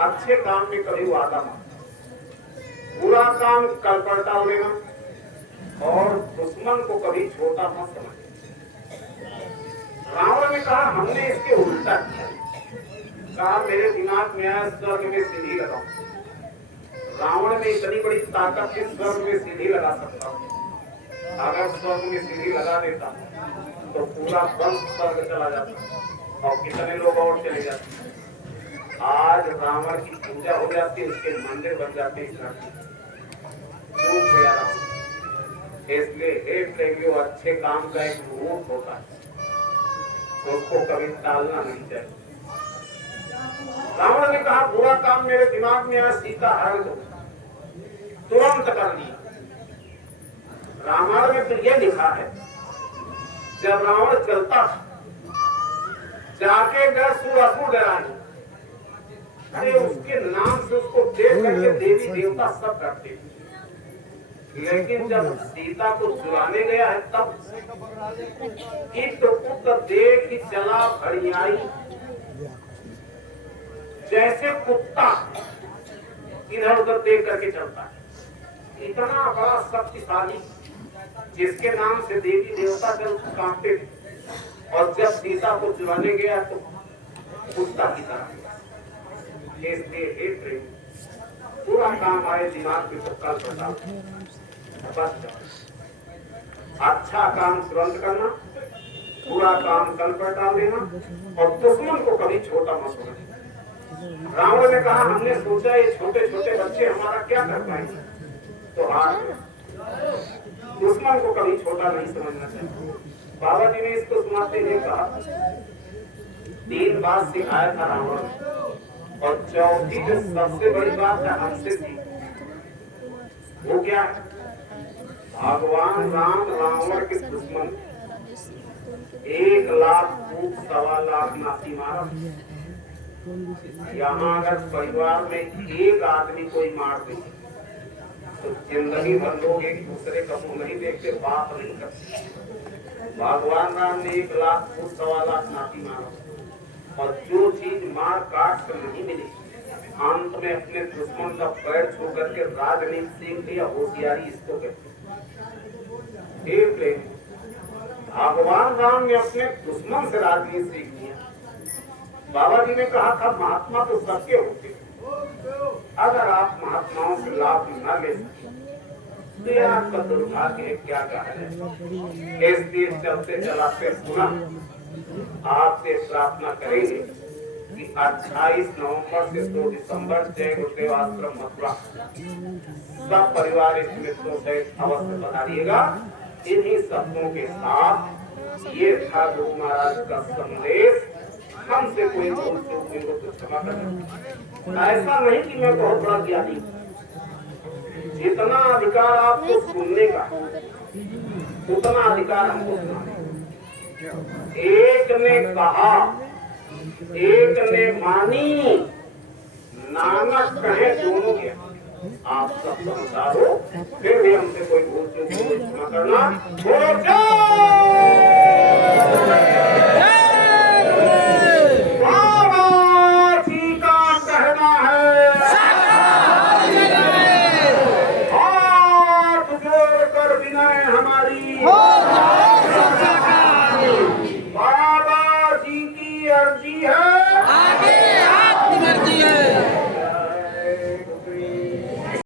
अच्छे काम में कभी वादा मत, बुरा काम कल पर टाल देना, और दुश्मन को कभी छोटा मत समझना। रावण ने कहा हमने इसके उल्टा किया। कहा मेरे दिमाग में आया स्वर्ग में सीढ़ी लगाओ। रावण में इतनी बड़ी ताकत है, स्वर्ग में सीढ़ी लगा सकता हूँ। अगर स्वर्ग में सीढ़ी लगा देता तो पूरा वंश स्वर्ग चला जाता और कितने लोग और चले जाते। आज रावण की पूजा हो जाती, उसके मंदिर बन जाते। डूब गया रावण। इसलिए हे प्रेमियों, अच्छे काम का एक रूप होता है, उसको कभी टालना नहीं चाहिए। रावण ने कहा बुरा काम मेरे दिमाग में आया, सीता हरण दो, तुरंत कर दी। रामायण में तो यह लिखा है, जब रावण चलता जाके गए सुरसुर डराने, अरे उसके नाम से उसको देख करके देवी देवता सब करते। लेकिन जब सीता को चुराने गया है तब पुत्र देख ही चला भड़ियाई, जैसे कुत्ता इधर उधर देख करके चलता है। इतना बड़ा शक्तिशाली, जिसके नाम से देवी देवता जब कांपते थे, और जब सीता को चुराने गया तो कुत्ता की तरह। इसलिए हे प्रेम, पूरा काम आए दिमाग में तो कल बता बस जाओ। अच्छा काम तुरंत करना, पूरा काम कल पर डाल देना, और दुश्मन को कभी छोटा मत समझना। रावण ने कहा हमने सोचा ये छोटे छोटे बच्चे हमारा क्या कर पाएंगे, तो हार दुश्मन को कभी छोटा नहीं समझना चाहिए। बाबा जी ने इसको सुनाते हुए कहा 3 बात सिखाया था रावण, और चौथी जो सबसे बड़ी बात है हमसे थी, वो क्या है? भगवान राम रावण के दुश्मन 1 लाख फूट 1.25 लाख नाती मारा। यहाँ अगर परिवार में एक आदमी कोई मार दे तो जिंदगी भर लोग एक दूसरे का मुंह नहीं देखते, बात नहीं करते। भगवान राम ने 1 लाख फूट 1.25 लाख नाती मारा, और जो चीज मार काट कर नहीं मिली, अंत में अपने दुश्मन का पैर छू करके राजनीति सीख लिया। होशियारी इसको कहते हैं। भगवान राम ने अपने दुश्मन से राजनीति सीख लिया। बाबा जी ने कहा था महात्मा तो सबके होते, अगर आप महात्माओं से लाभ न ले तो यह आपका दुर्भाग्य है, क्या कहा। इस दिन चलते चलाते सुना आपसे प्रार्थना करेंगे कि 28 नवंबर से 2 दिसंबर जय गुरुदेव आश्रम मथुरा सब परिवार इस मित्रों से अवश्य पधारिएगा। इन्हीं शब्दों के साथ ये था गुरु महाराज का संदेश। हमसे कोई भूल चूक हुई हो तो क्षमा करें। ऐसा नहीं कि मैं बहुत बड़ा ज्ञानी, जितना अधिकार आपको सुनने का उतना अधिकार हमको सुनाने। एक ने कहा, एक ने मानी, नानक कहे दोनों के। आप सब समझदार हो, फिर भी हमसे कोई भूल चूक हुई तो क्षमा करना। बाबा जी का कहना है, हाथ जोड़कर विनय हमारी, बाबा जी की अर्जी है,